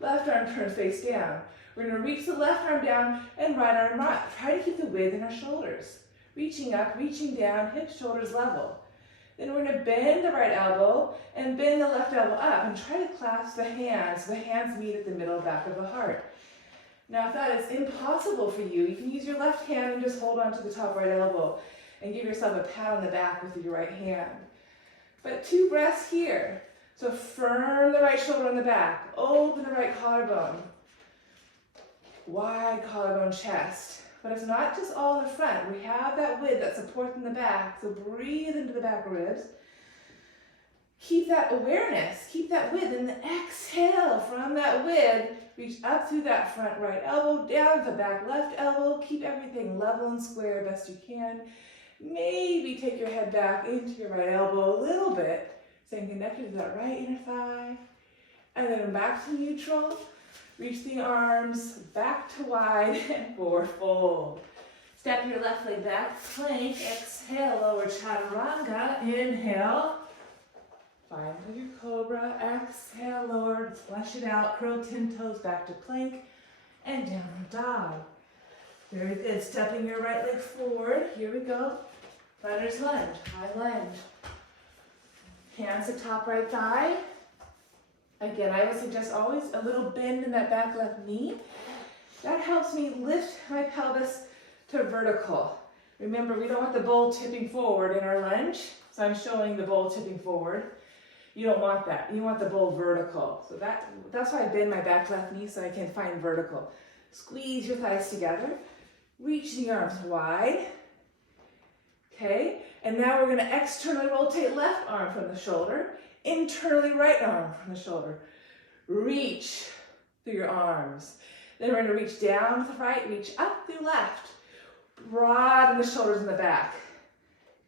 left arm turns face down. We're going to reach the left arm down and right arm up. Try to keep the width in our shoulders. Reaching up, reaching down, hips, shoulders level. Then we're going to bend the right elbow and bend the left elbow up and try to clasp the hands so the hands meet at the middle back of the heart. Now, if that is impossible for you, you can use your left hand and just hold on to the top right elbow and give yourself a pat on the back with your right hand. But 2 breaths here. So firm the right shoulder on the back, open the right collarbone, wide collarbone chest. But it's not just all in the front. We have that width that supports in the back. So breathe into the back ribs. Keep that awareness, keep that width, and then exhale from that width. Reach up through that front right elbow, down to the back left elbow. Keep everything level and square best you can. Maybe take your head back into your right elbow a little bit, staying connected to that right inner thigh. And then back to neutral. Reach the arms back to wide and forward fold. Step your left leg back, plank, exhale, lower chaturanga, inhale. Find your cobra, exhale, lower, flush it out, curl 10 toes back to plank, and downward dog. Very good, stepping your right leg forward, here we go. Runner's lunge, high lunge. Hands to top right thigh. Again, I would suggest always a little bend in that back left knee. That helps me lift my pelvis to vertical. Remember, we don't want the bowl tipping forward in our lunge, so I'm showing the bowl tipping forward. You don't want that. You want the bowl vertical. So that's why I bend my back left knee so I can find vertical. Squeeze your thighs together. Reach the arms wide. Okay, and now we're going to externally rotate left arm from the shoulder. Internally right arm from the shoulder. Reach through your arms. Then we're going to reach down with the right, reach up through left. Broaden the shoulders in the back.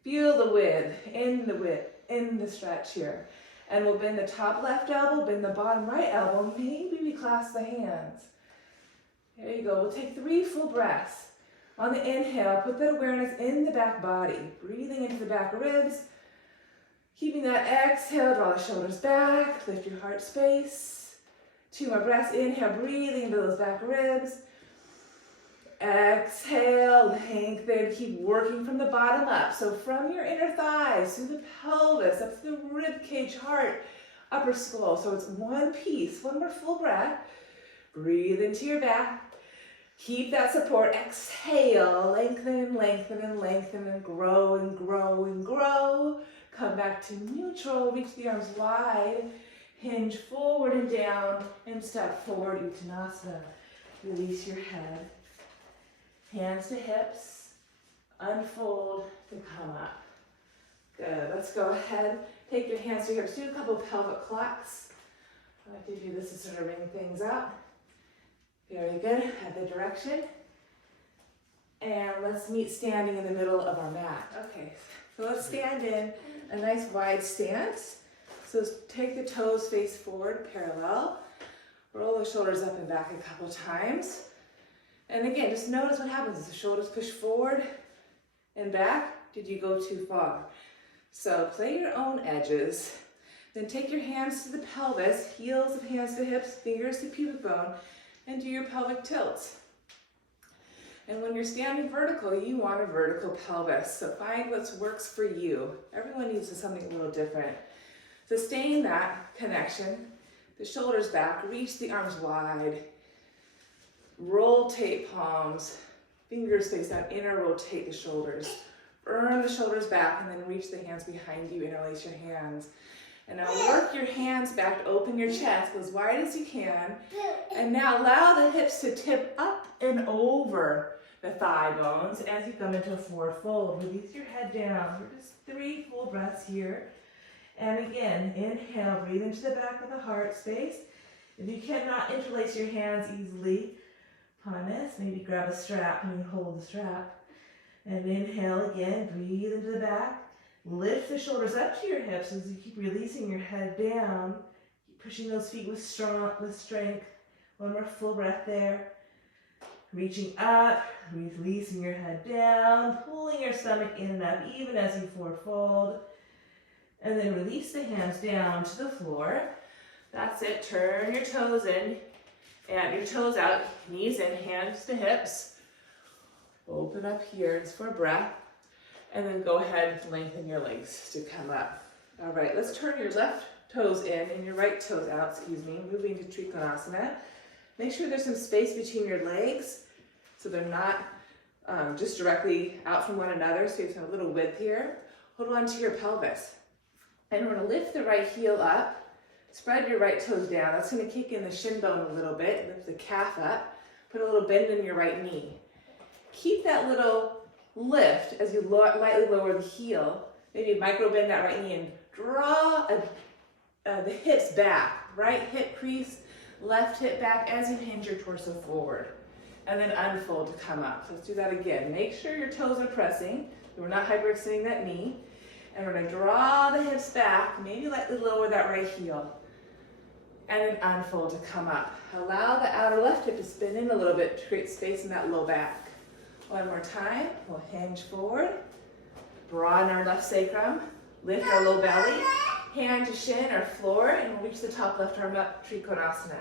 Feel the width, in the stretch here. And we'll bend the top left elbow, bend the bottom right elbow. Maybe we clasp the hands. There you go. We'll take 3 full breaths. On the inhale, put that awareness in the back body. Breathing into the back ribs. Keeping that exhale, draw the shoulders back. Lift your heart space. 2 more breaths. Inhale, breathing into those back ribs. Exhale, lengthen. Keep working from the bottom up. So from your inner thighs, through the pelvis, up to the rib cage, heart, upper skull. So it's one piece. 1 more full breath. Breathe into your back. Keep that support. Exhale, lengthen, lengthen, and lengthen, and grow, and grow, and grow. Come back to neutral. Reach the arms wide. Hinge forward and down, and step forward, Uttanasana. Release your head. Hands to hips, unfold to come up. Good, let's go ahead. Take your hands to hips, do a couple pelvic claps. I like to do this to sort of ring things out. Very good, at the direction. And let's meet standing in the middle of our mat. Okay, so let's stand in a nice wide stance. So take the toes face forward, parallel. Roll the shoulders up and back a couple times. And again, just notice what happens as the shoulders push forward and back. Did you go too far? So play your own edges. Then take your hands to the pelvis, heels of hands to hips, fingers to pubic bone, and do your pelvic tilts. And when you're standing vertical, you want a vertical pelvis. So find what works for you. Everyone needs something a little different. Sustain that connection. The shoulders back, reach the arms wide. Rotate palms, fingers face down, inner rotate the shoulders. Burn the shoulders back and then reach the hands behind you, interlace your hands. And now work your hands back to open your chest, go as wide as you can. And now allow the hips to tip up and over the thigh bones as you come into a forward fold. Release your head down. We're just 3 full breaths here. And again, inhale, breathe into the back of the heart space. If you cannot interlace your hands easily, punish, maybe grab a strap and hold the strap. And inhale again, breathe into the back. Lift the shoulders up to your hips as you keep releasing your head down. Keep pushing those feet with strength. 1 more full breath there. Reaching up, releasing your head down, pulling your stomach in and up even as you forward fold. And then release the hands down to the floor. That's it. Turn your toes in and your toes out, knees in, hands to hips. Open up here just for a breath. And then go ahead and lengthen your legs to come up. All right, let's turn your left toes in and your right toes out, moving to trikonasana. Make sure there's some space between your legs so they're not just directly out from one another, so you have a little width here. Hold on to your pelvis. And we're gonna lift the right heel up, spread your right toes down. That's gonna kick in the shin bone a little bit, lift the calf up, put a little bend in your right knee. Keep that little lift as you lightly lower the heel. Maybe micro bend that right knee and draw the hips back. Right hip crease, left hip back as you hinge your torso forward. And then unfold to come up. So let's do that again. Make sure your toes are pressing. We're not hyperextending that knee. And we're gonna draw the hips back, maybe lightly lower that right heel. And then unfold to come up. Allow the outer left hip to spin in a little bit to create space in that low back. One more time, we'll hinge forward. Broaden our left sacrum, lift our low belly, hand to shin or floor, and we'll reach the top left arm up, trikonasana.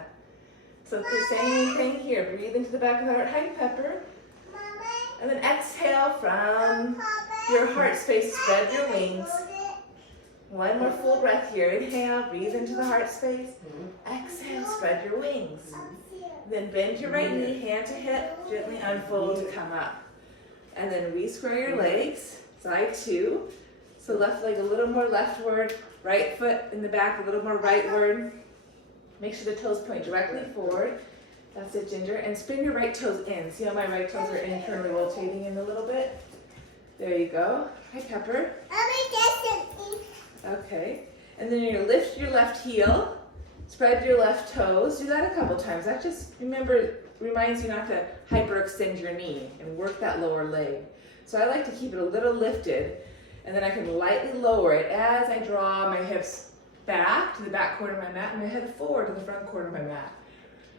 So the same thing here, breathe into the back of the heart, hind pepper, and then exhale from your heart space, spread your wings. One more full breath here, inhale, breathe into the heart space, exhale, spread your wings. Then bend your right knee, hand to hip, gently unfold to come up. And then re-square your legs, side two. So left leg a little more leftward, right foot in the back a little more rightward. Make sure the toes point directly forward. That's it, Ginger. And spin your right toes in. See how my right toes are internally rotating in a little bit? There you go. Hi, Pepper. Okay. And then you're going to lift your left heel, spread your left toes. Do that a couple times. That just, reminds you not to hyperextend your knee and work that lower leg. So I like to keep it a little lifted, and then I can lightly lower it as I draw my hips back to the back corner of my mat and my head forward to the front corner of my mat.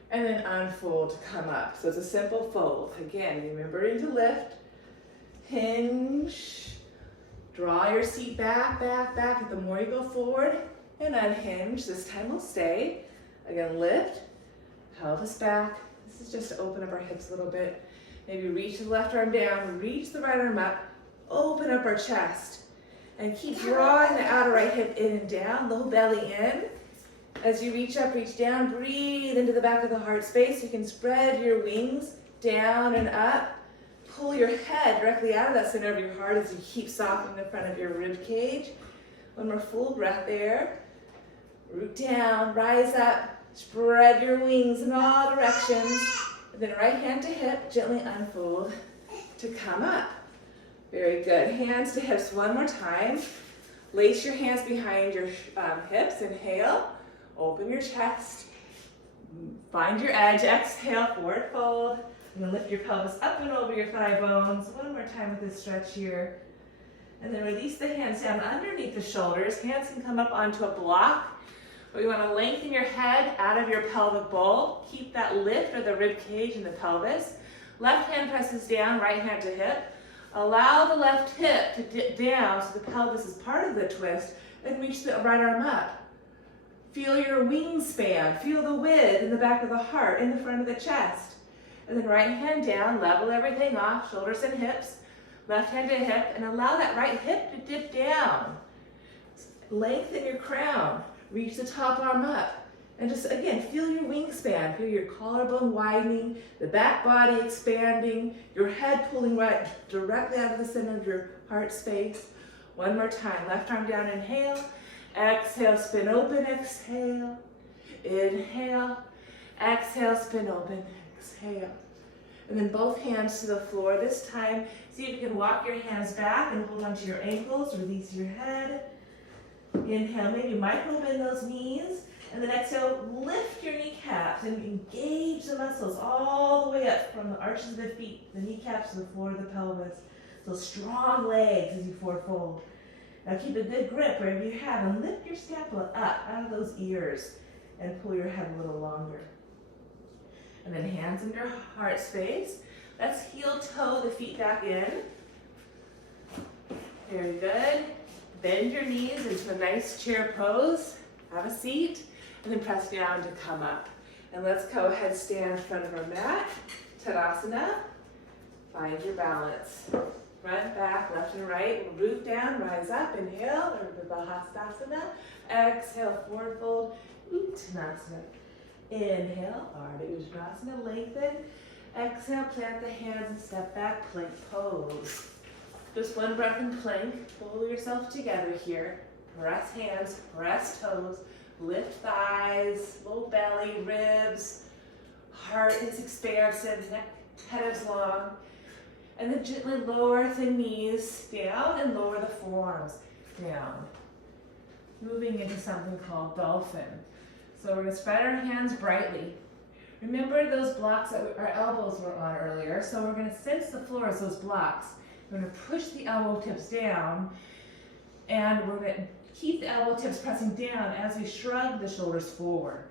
And then unfold to come up. So it's a simple fold. Again, remembering to lift, hinge, draw your seat back, back, back. The more you go forward, and unhinge. This time we'll stay. Again, lift, pelvis back. This is just to open up our hips a little bit. Maybe reach the left arm down, reach the right arm up, open up our chest. And keep drawing the outer right hip in and down, low belly in. As you reach up, reach down, breathe into the back of the heart space. You can spread your wings down and up. Pull your head directly out of that center of your heart as you keep softening the front of your rib cage. One more full breath there. Root down, rise up, spread your wings in all directions. And then right hand to hip, gently unfold to come up. Very good. Hands to hips one more time. Lace your hands behind your hips. Inhale. Open your chest. Find your edge. Exhale, forward fold. And then lift your pelvis up and over your thigh bones. One more time with this stretch here. And then release the hands down underneath the shoulders. Hands can come up onto a block. But you want to lengthen your head out of your pelvic bowl. Keep that lift of the rib cage and the pelvis. Left hand presses down, right hand to hip. Allow the left hip to dip down so the pelvis is part of the twist, and reach the right arm up. Feel your wingspan, feel the width in the back of the heart, in the front of the chest. And then right hand down, level everything off, shoulders and hips, left hand to hip, and allow that right hip to dip down. Lengthen your crown, reach the top arm up. And just, again, feel your wingspan, feel your collarbone widening, the back body expanding, your head pulling right directly out of the center of your heart space. One more time, left arm down, inhale. Exhale, spin open, exhale. Inhale. Exhale, spin open, exhale. And then both hands to the floor. This time, see if you can walk your hands back and hold onto your ankles, release your head. Inhale, maybe micro bend those knees. And then exhale, lift your kneecaps and engage the muscles all the way up from the arches of the feet, the kneecaps to the floor of the pelvis. So strong legs as you forward fold. Now keep a good grip wherever you have and lift your scapula up out of those ears and pull your head a little longer. And then hands in your heart space. Let's heel toe the feet back in. Very good. Bend your knees into a nice chair pose. Have a seat. And then press down to come up. And let's go ahead, stand in front of our mat. Tadasana. Find your balance. Front, back, left and right. Root down, rise up. Inhale, or the balasana. Exhale, forward fold. Uttanasana. Inhale, Ardha Uttanasana, lengthen. Exhale, plant the hands and step back, plank pose. Just one breath in plank. Pull yourself together here. Press hands, press toes, lift thighs, low belly, ribs. Heart is expansive, neck, head is long. And then gently lower the knees down and lower the forearms down. Moving into something called dolphin. So we're going to spread our hands brightly. Remember those blocks that our elbows were on earlier. So we're going to sense the floor as those blocks. We're going to push the elbow tips down, and we're going to keep the elbow tips pressing down as we shrug the shoulders forward.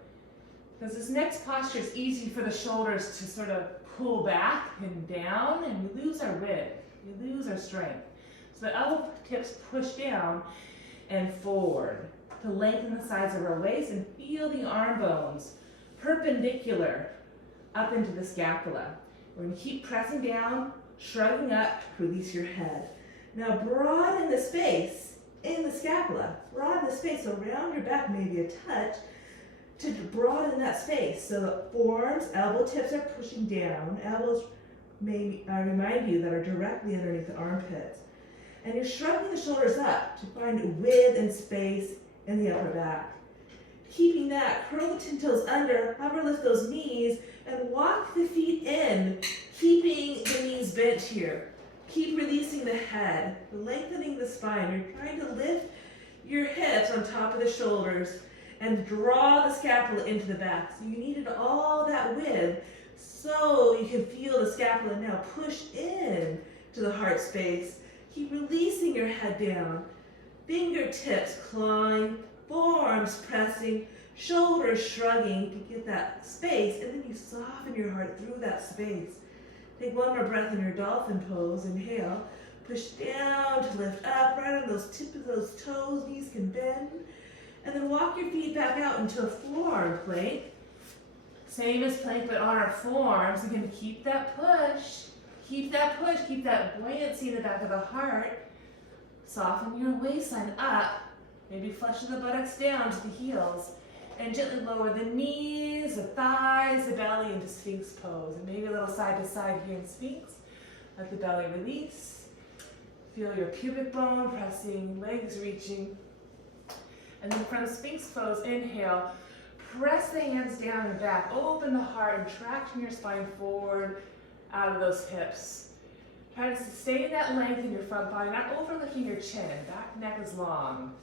Because this next posture is easy for the shoulders to sort of pull back and down, and we lose our width, we lose our strength. So the elbow tips push down and forward to lengthen the sides of our waist and feel the arm bones perpendicular up into the scapula. We're going to keep pressing down, shrugging up, release your head. Now broaden the space in the scapula. Broaden the space around your back, maybe a touch, to broaden that space. So the forearms, elbow tips are pushing down. Elbows may remind you that are directly underneath the armpits. And you're shrugging the shoulders up to find width and space in the upper back. Keeping that, curl the 10 toes under, hover lift those knees, and walk the feet in, keeping the knees bent here. Keep releasing the head, lengthening the spine. You're trying to lift your hips on top of the shoulders and draw the scapula into the back. So you needed all that width so you can feel the scapula now push in to the heart space. Keep releasing your head down. Fingertips clawing, forearms pressing, shoulders shrugging to get that space, and then you soften your heart through that space. Take one more breath in your dolphin pose. Inhale, push down to lift up, right on those tips of those toes, knees can bend. And then walk your feet back out into a forearm plank. Same as plank, but on our forearms. Again, keep that push. Keep that push. Keep that buoyancy in the back of the heart. Soften your waistline up. Maybe flush the buttocks down to the heels. And gently lower the knees, the thighs, the belly into sphinx pose. And maybe a little side to side here in sphinx. Let the belly release. Feel your pubic bone pressing, legs reaching. And then from sphinx pose, inhale, press the hands down and back, open the heart and traction your spine forward out of those hips. Try to sustain that length in your front body, not overlifting your chin. Back neck is long.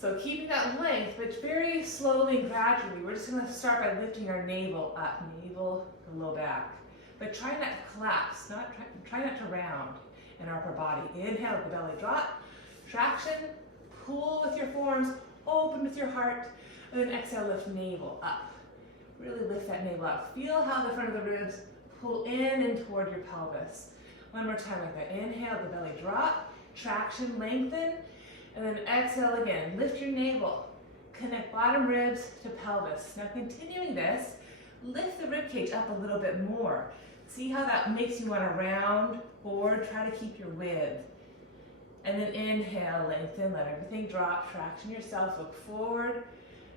So keeping that length, but very slowly and gradually. We're just going to start by lifting our navel up, navel and low back. But try not to collapse, try not to round in our upper body. Inhale, let the belly drop, traction. Pull with your forearms, open with your heart, and then exhale, lift navel up. Really lift that navel up. Feel how the front of the ribs pull in and toward your pelvis. One more time like that. Inhale, the belly drop, traction, lengthen, and then exhale again. Lift your navel. Connect bottom ribs to pelvis. Now continuing this, lift the rib cage up a little bit more. See how that makes you want to round forward. Try to keep your width. And then inhale, lengthen, let everything drop, traction yourself, look forward,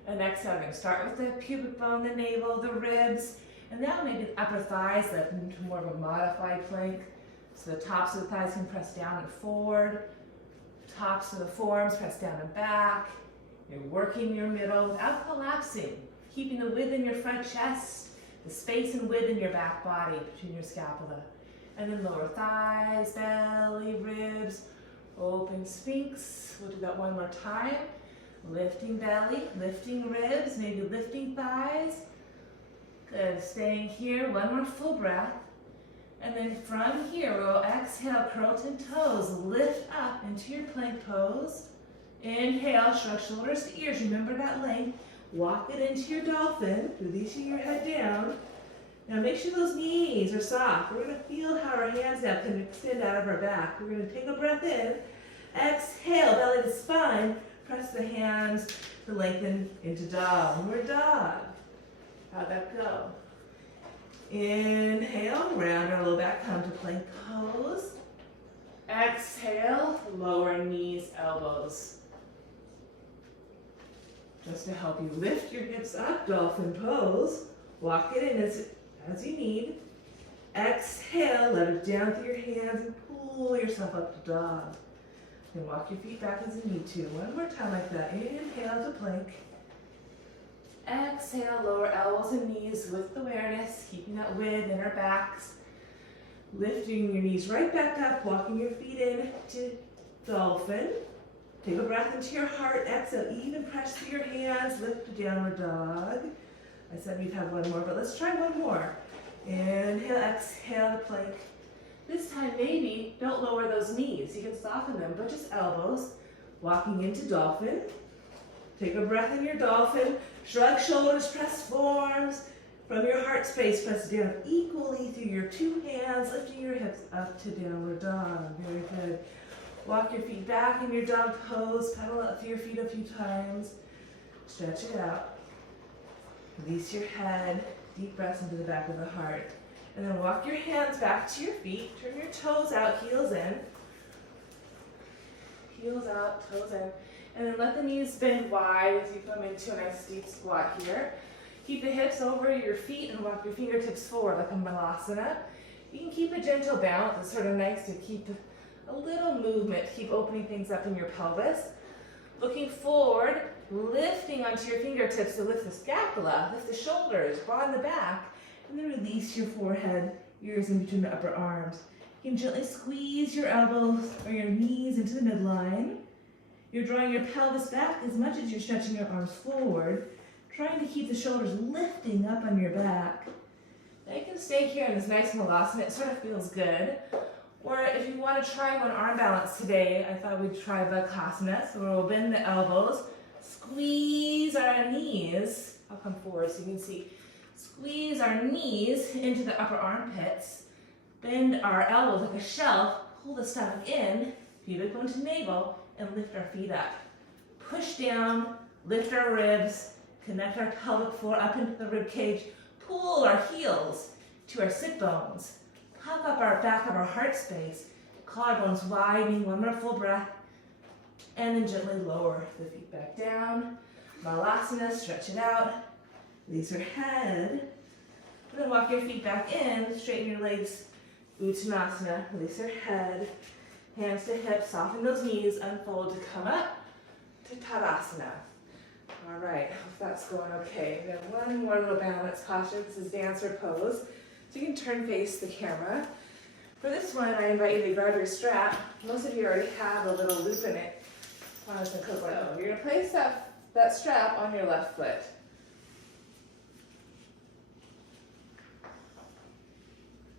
and exhale. We're going to start with the pubic bone, the navel, the ribs, and now maybe the upper thighs, lift into more of a modified plank. So the tops of the thighs can press down and forward, tops of the forearms press down and back. You're working your middle without collapsing, keeping the width in your front chest, the space and width in your back body between your scapula. And then lower thighs, belly, ribs, open sphinx. We'll do that one more time. Lifting belly, lifting ribs, maybe lifting thighs. Good, staying here, one more full breath. And then from here, we'll exhale, curl 10 toes, lift up into your plank pose. Inhale, shrug shoulders to ears, remember that length. Walk it into your dolphin, releasing your head down. Now make sure those knees are soft. We're going to feel how our hands now can extend out of our back. We're going to take a breath in. Exhale, belly to spine. Press the hands to lengthen into dog. More dog. How'd that go? Inhale, round our low back, come to plank pose. Exhale, lower knees, elbows. Just to help you lift your hips up, dolphin pose. Walk it in as you need. Exhale, let it down through your hands and pull yourself up to dog. And walk your feet back as you need to. One more time like that. Inhale to plank. Exhale, lower elbows and knees with awareness, keeping that width in our backs. Lifting your knees right back up, walking your feet in to dolphin. Take a breath into your heart. Exhale, even press through your hands. Lift to downward dog. I said we'd have one more, but let's try one more. Inhale, exhale to plank. This time, maybe don't lower those knees. You can soften them, but just elbows. Walking into dolphin. Take a breath in your dolphin. Shrug shoulders, press forearms. From your heart space, press down equally through your two hands, lifting your hips up to downward dog. Very good. Walk your feet back in your dog pose. Pedal up through your feet a few times. Stretch it out. Release your head. Deep breaths into the back of the heart. And then walk your hands back to your feet. Turn your toes out, heels in. Heels out, toes in. And then let the knees bend wide as you come into a nice deep squat here. Keep the hips over your feet and walk your fingertips forward like a balasana. You can keep a gentle bounce. It's sort of nice to keep a little movement, keep opening things up in your pelvis. Looking forward, lifting onto your fingertips to lift the scapula, lift the shoulders, broaden the back, and then release your forehead, ears in between the upper arms. You can gently squeeze your elbows or your knees into the midline. You're drawing your pelvis back as much as you're stretching your arms forward, trying to keep the shoulders lifting up on your back. Now you can stay here in this nice halasana. It sort of feels good. Or if you want to try one arm balance today, I thought we'd try bakasana. So we'll bend the elbows, squeeze our knees. I'll come forward so you can see. Squeeze our knees into the upper armpits. Bend our elbows like a shelf. Pull the stomach in, pubic bone to navel, and lift our feet up. Push down, lift our ribs, connect our pelvic floor up into the rib cage. Pull our heels to our sit bones. Puff up our back of our heart space, collarbones widening, one more full breath, and then gently lower the feet back down. Balasana, stretch it out, release your head, and then walk your feet back in, straighten your legs, uttanasana, release your head, hands to hips, soften those knees, unfold to come up to tadasana. All right, hope that's going okay. We have one more little balance posture. This is dancer pose. So you can turn face the camera. For this one, I invite you to grab your strap. Most of you already have a little loop in it. So you're going to place that strap on your left foot.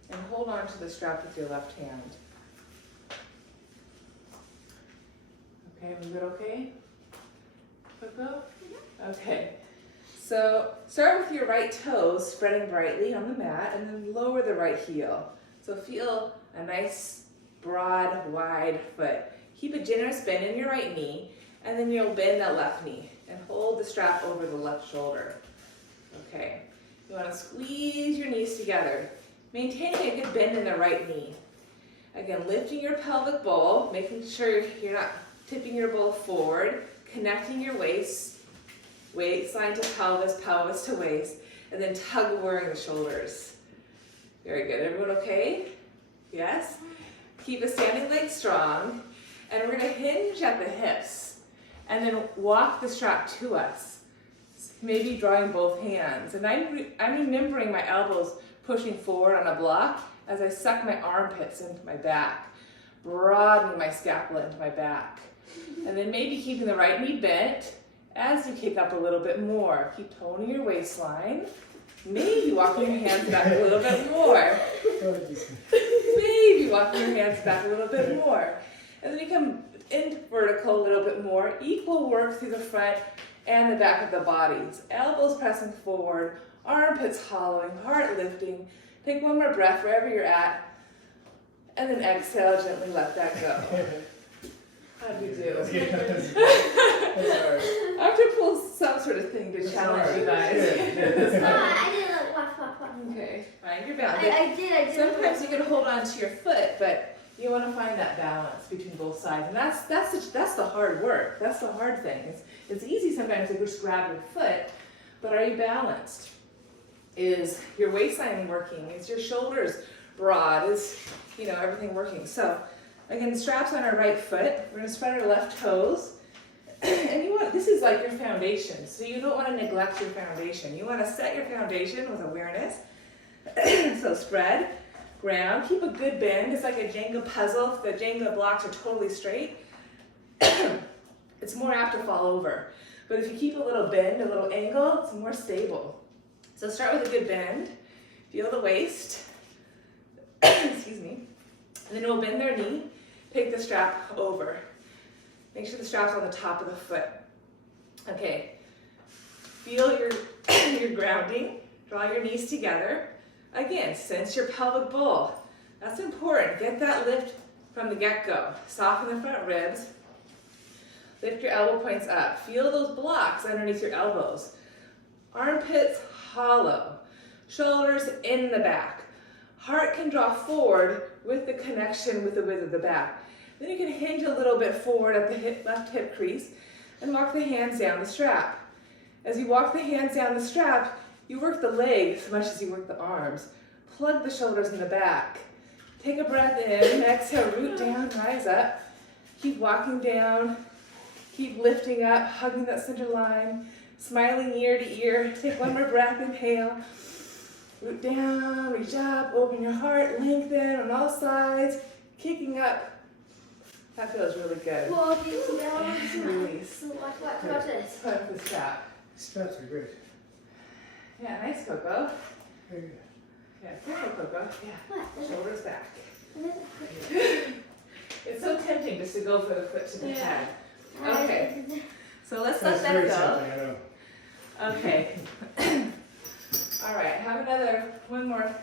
And hold on to the strap with your left hand. Okay, we good okay? Coco? Okay. So start with your right toes spreading brightly on the mat and then lower the right heel. So feel a nice, broad, wide foot. Keep a generous bend in your right knee and then you'll bend that left knee and hold the strap over the left shoulder. Okay. You want to squeeze your knees together, maintaining a good bend in the right knee. Again, lifting your pelvic bowl, making sure you're not tipping your bowl forward, connecting your waistline to pelvis, pelvis to waist, and then tug lowering the shoulders. Very good. Everyone okay? Yes? Keep the standing leg strong, and we're going to hinge at the hips, and then walk the strap to us. Maybe drawing both hands. And I'm remembering my elbows pushing forward on a block as I suck my armpits into my back, broadening my scapula into my back. And then maybe keeping the right knee bent as you kick up a little bit more. Keep toning your waistline. Maybe walking your hands back a little bit more. Maybe walking your hands back a little bit more. And then you come in vertical a little bit more. Equal work through the front and the back of the body. Elbows pressing forward, armpits hollowing, heart lifting. Take one more breath wherever you're at. And then exhale, gently let that go. How'd you do? I have to pull some sort of thing to challenge you guys. It's not. I did like watch. Okay, find your balance. I did. Sometimes you can hold on to your foot, but You want to find that balance between both sides, and that's the hard work. That's the hard thing. It's easy sometimes to just grab your foot, but are you balanced? Is your waistline working? Is your shoulders broad? Is everything working? So again, the straps on our right foot. We're going to spread our left toes, and this is like your foundation. So you don't want to neglect your foundation. You want to set your foundation with awareness. So spread. Ground, keep a good bend. It's like a Jenga puzzle. If the Jenga blocks are totally straight, it's more apt to fall over. But if you keep a little bend, a little angle, it's more stable. So start with a good bend. Feel the waist. Excuse me. And then we'll bend their knee. Take the strap over. Make sure the strap's on the top of the foot. Okay. Feel your grounding. Draw your knees together. Again, sense your pelvic bowl. That's important. Get that lift from the get-go. Soften the front ribs. Lift your elbow points up. Feel those blocks underneath your elbows. Armpits hollow. Shoulders in the back. Heart can draw forward with the connection with the width of the back. Then you can hinge a little bit forward at the left hip crease and walk the hands down the strap. As you walk the hands down the strap, you work the legs as much as you work the arms. Plug the shoulders in the back. Take a breath in, exhale, root down, rise up. Keep walking down. Keep lifting up, hugging that center line. Smiling ear to ear. Take one more breath, inhale. Root down, reach up, open your heart, lengthen on all sides. Kicking up. That feels really good. Well, beautiful balance. Release. Watch this. Put up the strap. Straps are great. Yeah, nice, Coco. Very good. Yeah, careful, Coco. Yeah, What? shoulders back. It's so tempting just to go for the foot to the head. Okay, so let's let That's that very go. something, I know. Okay. All right, have one more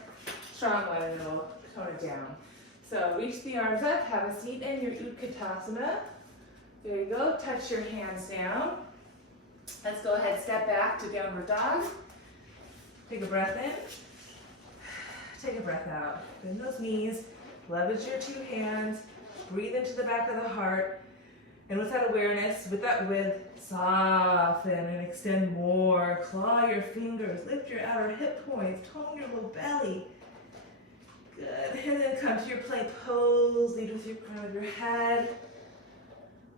strong one and then we'll tone it down. So reach the arms up, have a seat in your utkatasana. There you go, touch your hands down. Let's go ahead, step back to downward dog. Take a breath in. Take a breath out. Bend those knees, leverage your two hands, breathe into the back of the heart. And with that awareness, with that width, soften and extend more. Claw your fingers, lift your outer hip points, tone your low belly. Good, and then come to your plank pose, lead with your crown of your head.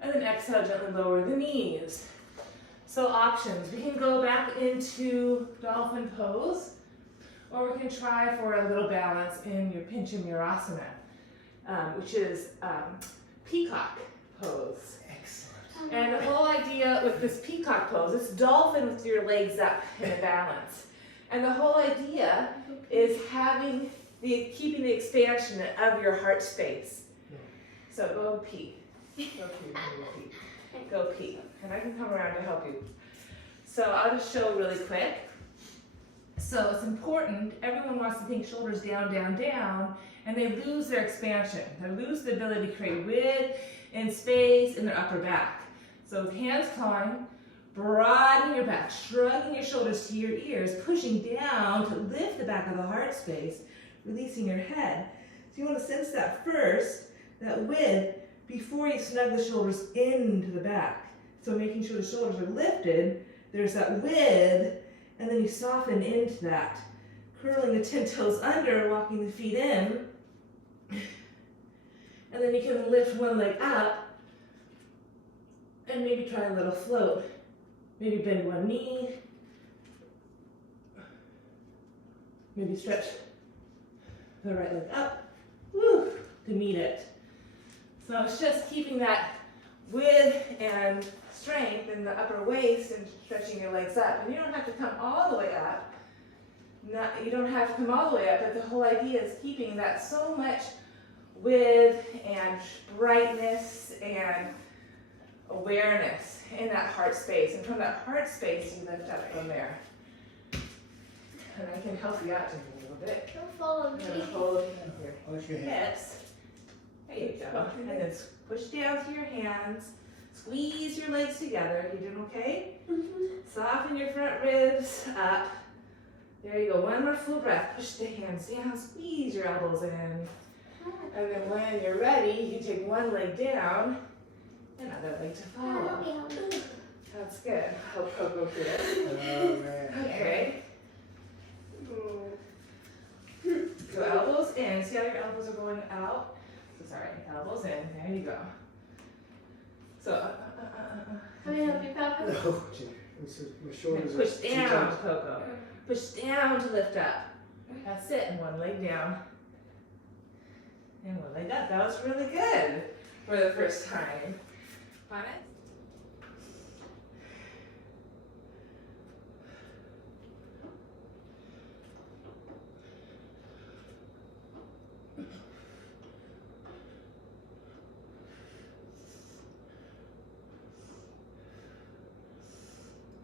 And then exhale, gently lower the knees. So options, we can go back into dolphin pose, or we can try for a little balance in your pincha mayurasana, which is peacock pose. Excellent. And the whole idea with this peacock pose, it's dolphin with your legs up in a balance. And the whole idea is keeping the expansion of your heart space. So go pee. Go pee, go pee. Go pee. And I can come around to help you. So I'll just show really quick. So it's important, everyone wants to think shoulders down, down, down, and they lose their expansion. They lose the ability to create width and space in their upper back. So with hands clawing, broaden your back, shrugging your shoulders to your ears, pushing down to lift the back of the heart space, releasing your head. So you want to sense that first, that width, before you snug the shoulders into the back. So making sure the shoulders are lifted, there's that width, and then you soften into that. Curling the 10 toes under, walking the feet in. And then you can lift one leg up, and maybe try a little float. Maybe bend one knee. Maybe stretch the right leg up, woo, to meet it. So it's just keeping that width and strength in the upper waist and stretching your legs up. And you don't have to come all the way up. You don't have to come all the way up, but the whole idea is keeping that so much width and brightness and awareness in that heart space. And from that heart space, you lift up from there. And I can help you out just a little bit. Don't follow I'm me. going to hold your Watch your head. hips. There you go. And then push down through your hands. Squeeze your legs together. You doing okay? Soften your front ribs up. There you go. One more full breath. Push the hands down. Squeeze your elbows in. And then when you're ready, you take one leg down, another leg to follow. That's good. Hope Coco good. Oh, man. Okay. So elbows in. See how your elbows are going out? So sorry, elbows in. There you go. So Can I help you, Papa? No, gee, this is- my and shoulders are push too down, tight. Coco. Push down to lift up. That's it. And one leg down. And one leg up. That was really good for the first time. On it.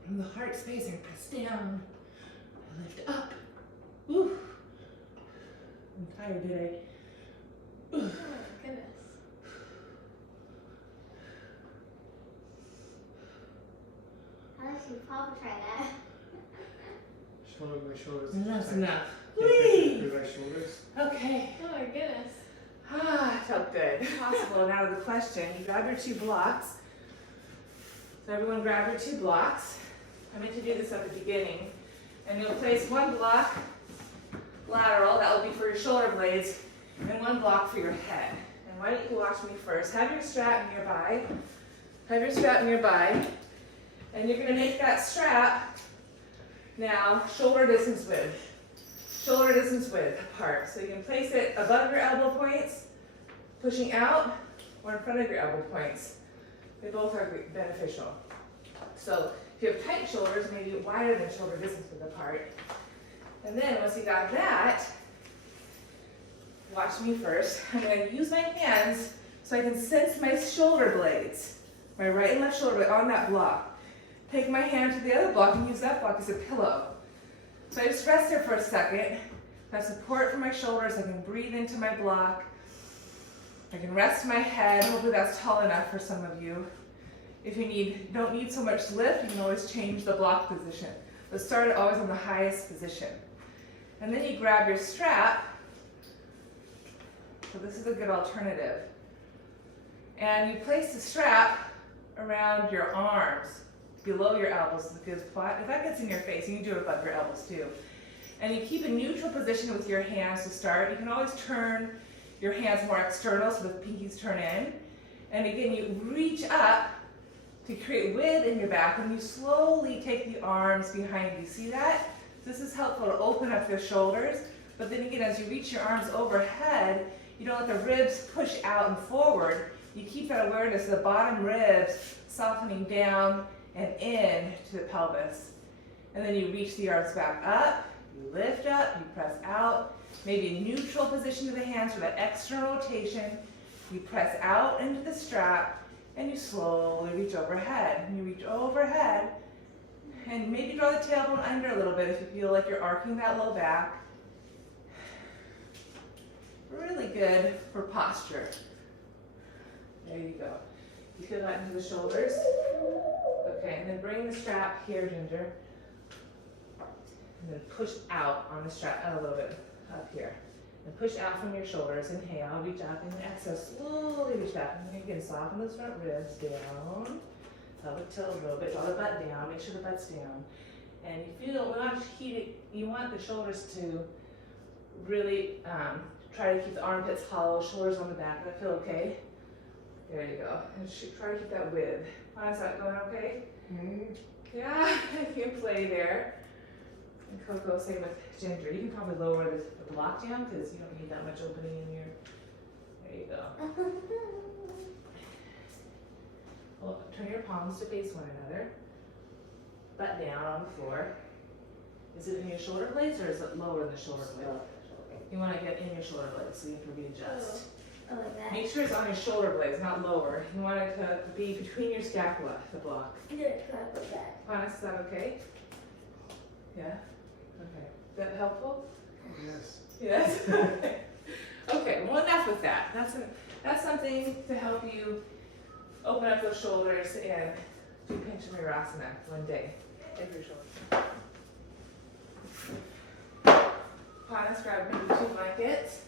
From the heart space, I press down. I lift up. Woo. I'm tired today. Oh, goodness. I'll let you Papa try that. My shoulders. Enough's tight. enough. Can't pick Whee! up my shoulders. Okay. Oh my goodness. Ah, it felt good. Possible. Now to the question. You grab your 2 blocks. So everyone grab your 2 blocks. I meant to do this at the beginning. And you'll place 1 block lateral, that will be for your shoulder blades, and 1 block for your head. And why don't you watch me first? Have your strap nearby. Have your strap nearby. And you're gonna make that strap now shoulder distance width. Shoulder distance width apart. So you can place it above your elbow points, pushing out, or in front of your elbow points. They both are beneficial. So if you have tight shoulders, maybe wider than shoulder distance width apart. And then once you got that, watch me first. I'm going to use my hands so I can sense my shoulder blades, my right and left shoulder blade on that block. Take my hand to the other block and use that block as a pillow. So I just rest there for a second. I have support for my shoulders. I can breathe into my block. I can rest my head. Hopefully that's tall enough for some of you. If you don't need so much lift, you can always change the block position. But start it always on the highest position. And then you grab your strap. So this is a good alternative. And you place the strap around your arms, below your elbows is a good spot. If that gets in your face, you can do it above your elbows too. And you keep a neutral position with your hands to start. You can always turn your hands more external so the pinkies turn in. And again, you reach up to create width in your back, and you slowly take the arms behind you. See that? This is helpful to open up your shoulders, but then again, as you reach your arms overhead, you don't let the ribs push out and forward. You keep that awareness of the bottom ribs softening down and in to the pelvis. And then you reach the arms back up, you lift up, you press out, maybe a neutral position to the hands for that external rotation. You press out into the strap, and you slowly reach overhead. And you reach overhead, and maybe draw the tailbone under a little bit if you feel like you're arcing that low back. Really good for posture. There you go. You feel that into the shoulders. Okay, and then bring the strap here, Ginger. And then push out on the strap, out a little bit, up here. And push out from your shoulders. Inhale, reach up, and exhale, slowly reach back. And then again, soften those front ribs down. Pelvic tilt a little bit, draw the butt down, make sure the butt's down. And you feel, you want the shoulders to really try to keep the armpits hollow, shoulders on the back. Does that feel okay? There you go. And try to keep that width. How's that going okay? Mm-hmm. Yeah, you can play there. And Coco, same with Ginger. You can probably lower the block down because you don't need that much opening in your. There you go. Well, turn your palms to face one another. Butt down on the floor. Is it in your shoulder blades or is it lower in the shoulder blade? You want to get in your shoulder blades so you can readjust. Oh, like that. Make sure it's on your shoulder blades, not lower. You want it to be between your scapula, the block. I did it like that. Honest, is that okay? Yeah? Okay. Is that helpful? Yes. Yes? Okay, well enough with that. That's something to help you open up those shoulders and do pinch mayurasana one day. Take your shoulders. Panas, grab maybe 2 blankets.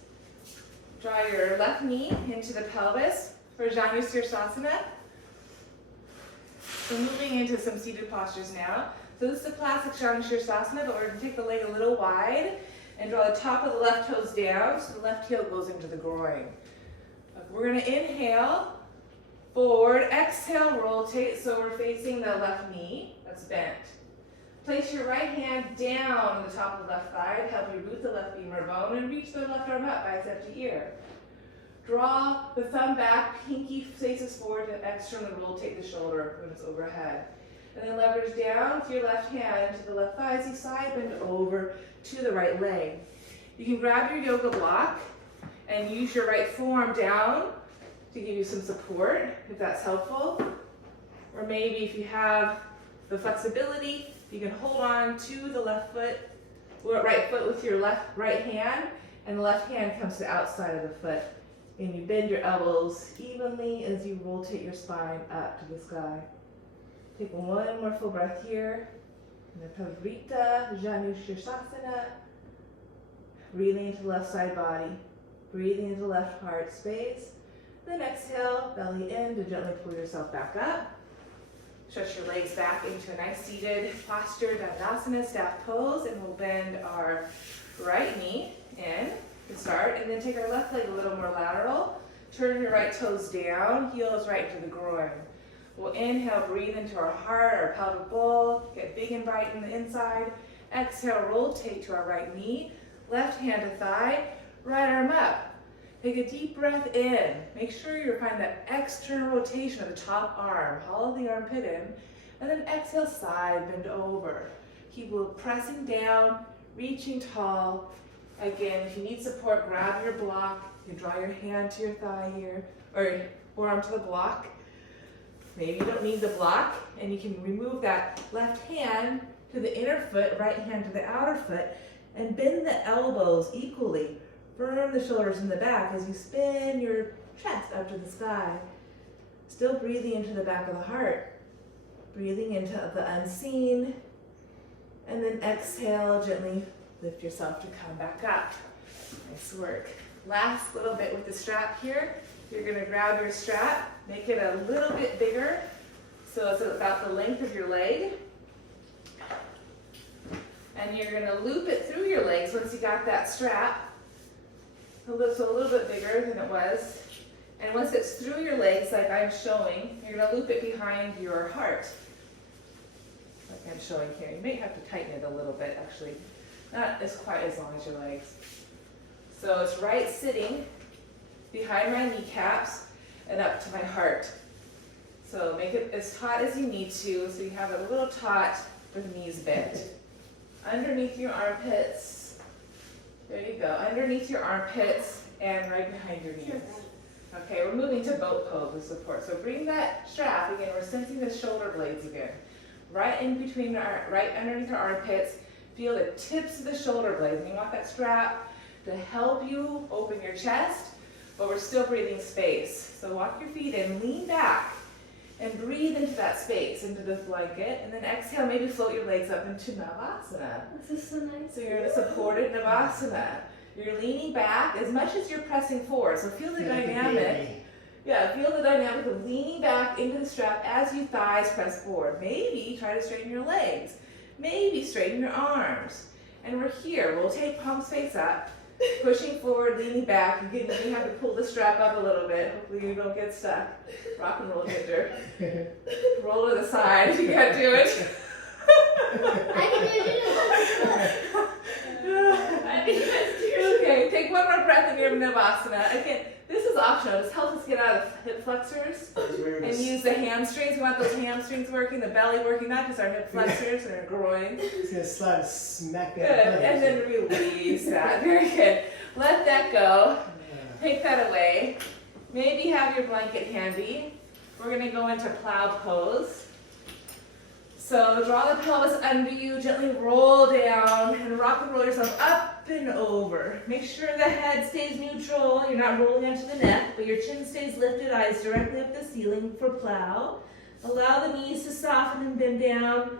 Draw your left knee into the pelvis for sirsasana. So moving into some seated postures now. So this is a classic sirsasana, but we're going to take the leg a little wide and draw the top of the left toes down so the left heel goes into the groin. We're going to inhale, forward, exhale, rotate so we're facing the left knee that's bent. Place your right hand down on the top of the left thigh to help you root the left femur bone and reach the left arm up, bicep to ear. Draw the thumb back, pinky faces forward to externally rotate the shoulder when it's overhead. And then leverage down with your left hand to the left thigh as you side bend over to the right leg. You can grab your yoga block and use your right forearm down to give you some support, if that's helpful. Or maybe if you have the flexibility, you can hold on to the right foot with your right hand, and the left hand comes to the outside of the foot. And you bend your elbows evenly as you rotate your spine up to the sky. Take one more full breath here. And then parivritta, sirsasana. Breathing into the left side body. Breathing into the left heart space. Then exhale, belly in to gently pull yourself back up. Stretch your legs back into a nice seated posture, navasana, staff pose, and we'll bend our right knee in to start, and then take our left leg a little more lateral. Turn your right toes down, heels right to the groin. We'll inhale, breathe into our heart, our pelvic bowl, get big and bright in the inside. Exhale, rotate to our right knee, left hand to thigh, right arm up. Take a deep breath in. Make sure you find that external rotation of the top arm. Hollow the armpit in. And then exhale, side, bend over. Keep pressing down, reaching tall. Again, if you need support, grab your block. You can draw your hand to your thigh here, or your forearm to the block. Maybe you don't need the block, and you can remove that left hand to the inner foot, right hand to the outer foot, and bend the elbows equally. Firm the shoulders in the back as you spin your chest up to the sky. Still breathing into the back of the heart. Breathing into the unseen. And then exhale, gently lift yourself to come back up. Nice work. Last little bit with the strap here. You're going to grab your strap, make it a little bit bigger so it's about the length of your leg. And you're going to loop it through your legs once you got that strap. So a little bit bigger than it was. And once it's through your legs, like I'm showing, you're going to loop it behind your heart. Like I'm showing here. You may have to tighten it a little bit, actually. Not as quite as long as your legs. So it's right sitting behind my kneecaps and up to my heart. So make it as taut as you need to, so you have it a little taut with the knees bent. Underneath your armpits. There you go, underneath your armpits and right behind your knees. Okay, we're moving to boat pose with support. So bring that strap, again, we're sensing the shoulder blades again. Right in between, right underneath our armpits, feel the tips of the shoulder blades. And you want that strap to help you open your chest, but we're still breathing space. So walk your feet in, lean back, and breathe into that space, into the blanket, and then exhale, maybe float your legs up into navasana. This is so nice. So you're in a supported navasana. You're leaning back as much as you're pressing forward. So feel the dynamic. Yeah, feel the dynamic of leaning back into the strap as your thighs press forward. Maybe try to straighten your legs. Maybe straighten your arms. And we're here. Rotate palms face up. Pushing forward, leaning back. You have to pull the strap up a little bit. Hopefully you don't get stuck. Rock and roll, Ginger. Roll to the side if you can't do it. I can do it. Okay, take one more breath in your navasana. Again, this is optional. This helps us get out of hip flexors and use the hamstrings. We want those hamstrings working, the belly working, not just our hip flexors and our groin. He's going to slide and smack Good, that. and then release that. Very good. Let that go. Take that away. Maybe have your blanket handy. We're going to go into plow pose. So draw the pelvis under you, gently roll down, and rock and roll yourself up and over. Make sure the head stays neutral. You're not rolling onto the neck, but your chin stays lifted, eyes directly up the ceiling for plow. Allow the knees to soften and bend down.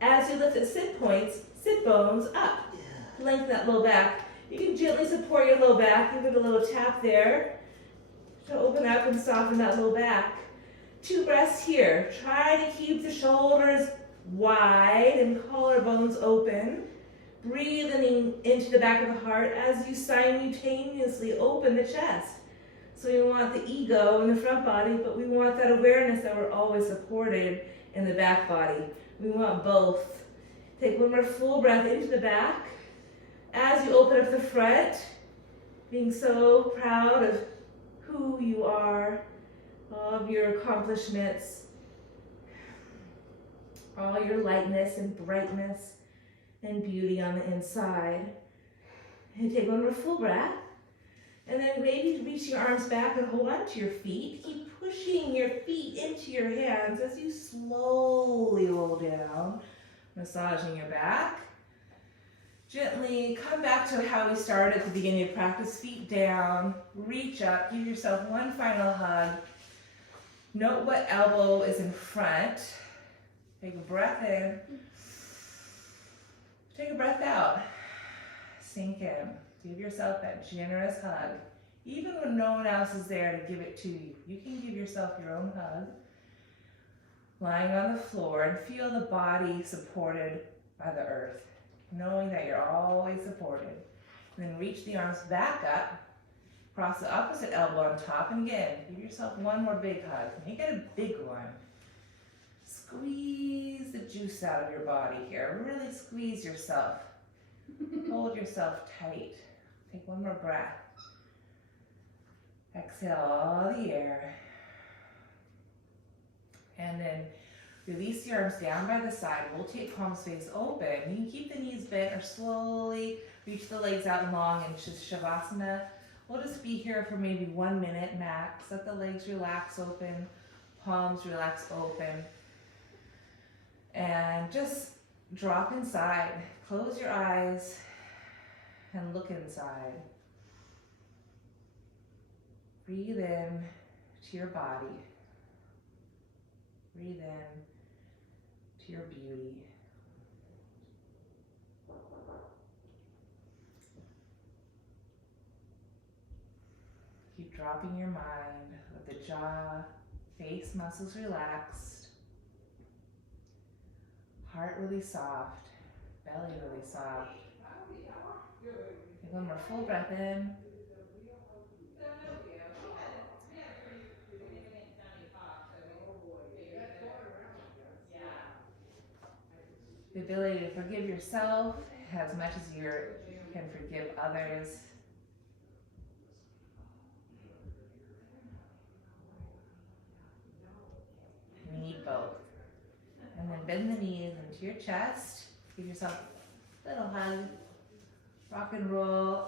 As you lift at sit points, sit bones up. Lengthen that low back. You can gently support your low back. Give it a little tap there to open up and soften that low back. 2 breaths here. Try to keep the shoulders wide and collarbones open. Breathing into the back of the heart as you simultaneously open the chest. So we want the ego in the front body, but we want that awareness that we're always supported in the back body. We want both. Take one more full breath into the back. As you open up the front, being so proud of who you are, all of your accomplishments, all your lightness and brightness and beauty on the inside. And take one more full breath. And then maybe reach your arms back and hold on to your feet. Keep pushing your feet into your hands as you slowly roll down, massaging your back. Gently come back to how we started at the beginning of practice. Feet down, reach up, give yourself one final hug. Note what elbow is in front. Take a breath in. Take a breath out. Sink in. Give yourself that generous hug. Even when no one else is there to give it to you, you can give yourself your own hug. Lying on the floor and feel the body supported by the earth, knowing that you're always supported. And then reach the arms back up, cross the opposite elbow on top, and again, give yourself one more big hug. Make it a big one. Squeeze the juice out of your body here. Really squeeze yourself. Hold yourself tight. Take one more breath. Exhale all the air. And then release the arms down by the side. Rotate palms face open. You can keep the knees bent or slowly reach the legs out long in shavasana. We'll just be here for maybe 1 minute max. Let the legs relax open, palms relax open. And just drop inside. Close your eyes and look inside. Breathe in to your body. Breathe in to your beauty. Keep dropping your mind with the jaw, face muscles relaxed, heart really soft, belly really soft. Take one more full breath in. The ability to forgive yourself as much as you can forgive others. We need both. And then bend the knees into your chest. Give yourself a little hug. Rock and roll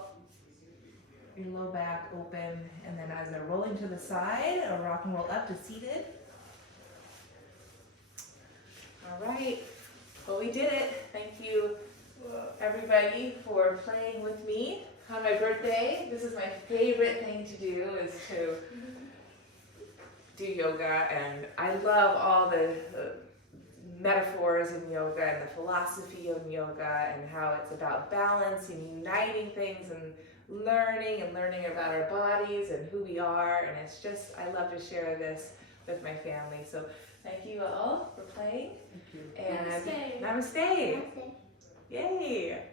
your low back open. And then as they're rolling to the side, or rock and roll up to seated. All right. Well, we did it. Thank you, everybody, for playing with me on my birthday. This is my favorite thing to do, is to do yoga, and I love all the metaphors in yoga and the philosophy of yoga and how it's about balance and uniting things and learning about our bodies and who we are, and it's just, I love to share this with my family. So thank you all for playing. Thank you. And Namaste. namaste. Namaste. Yay.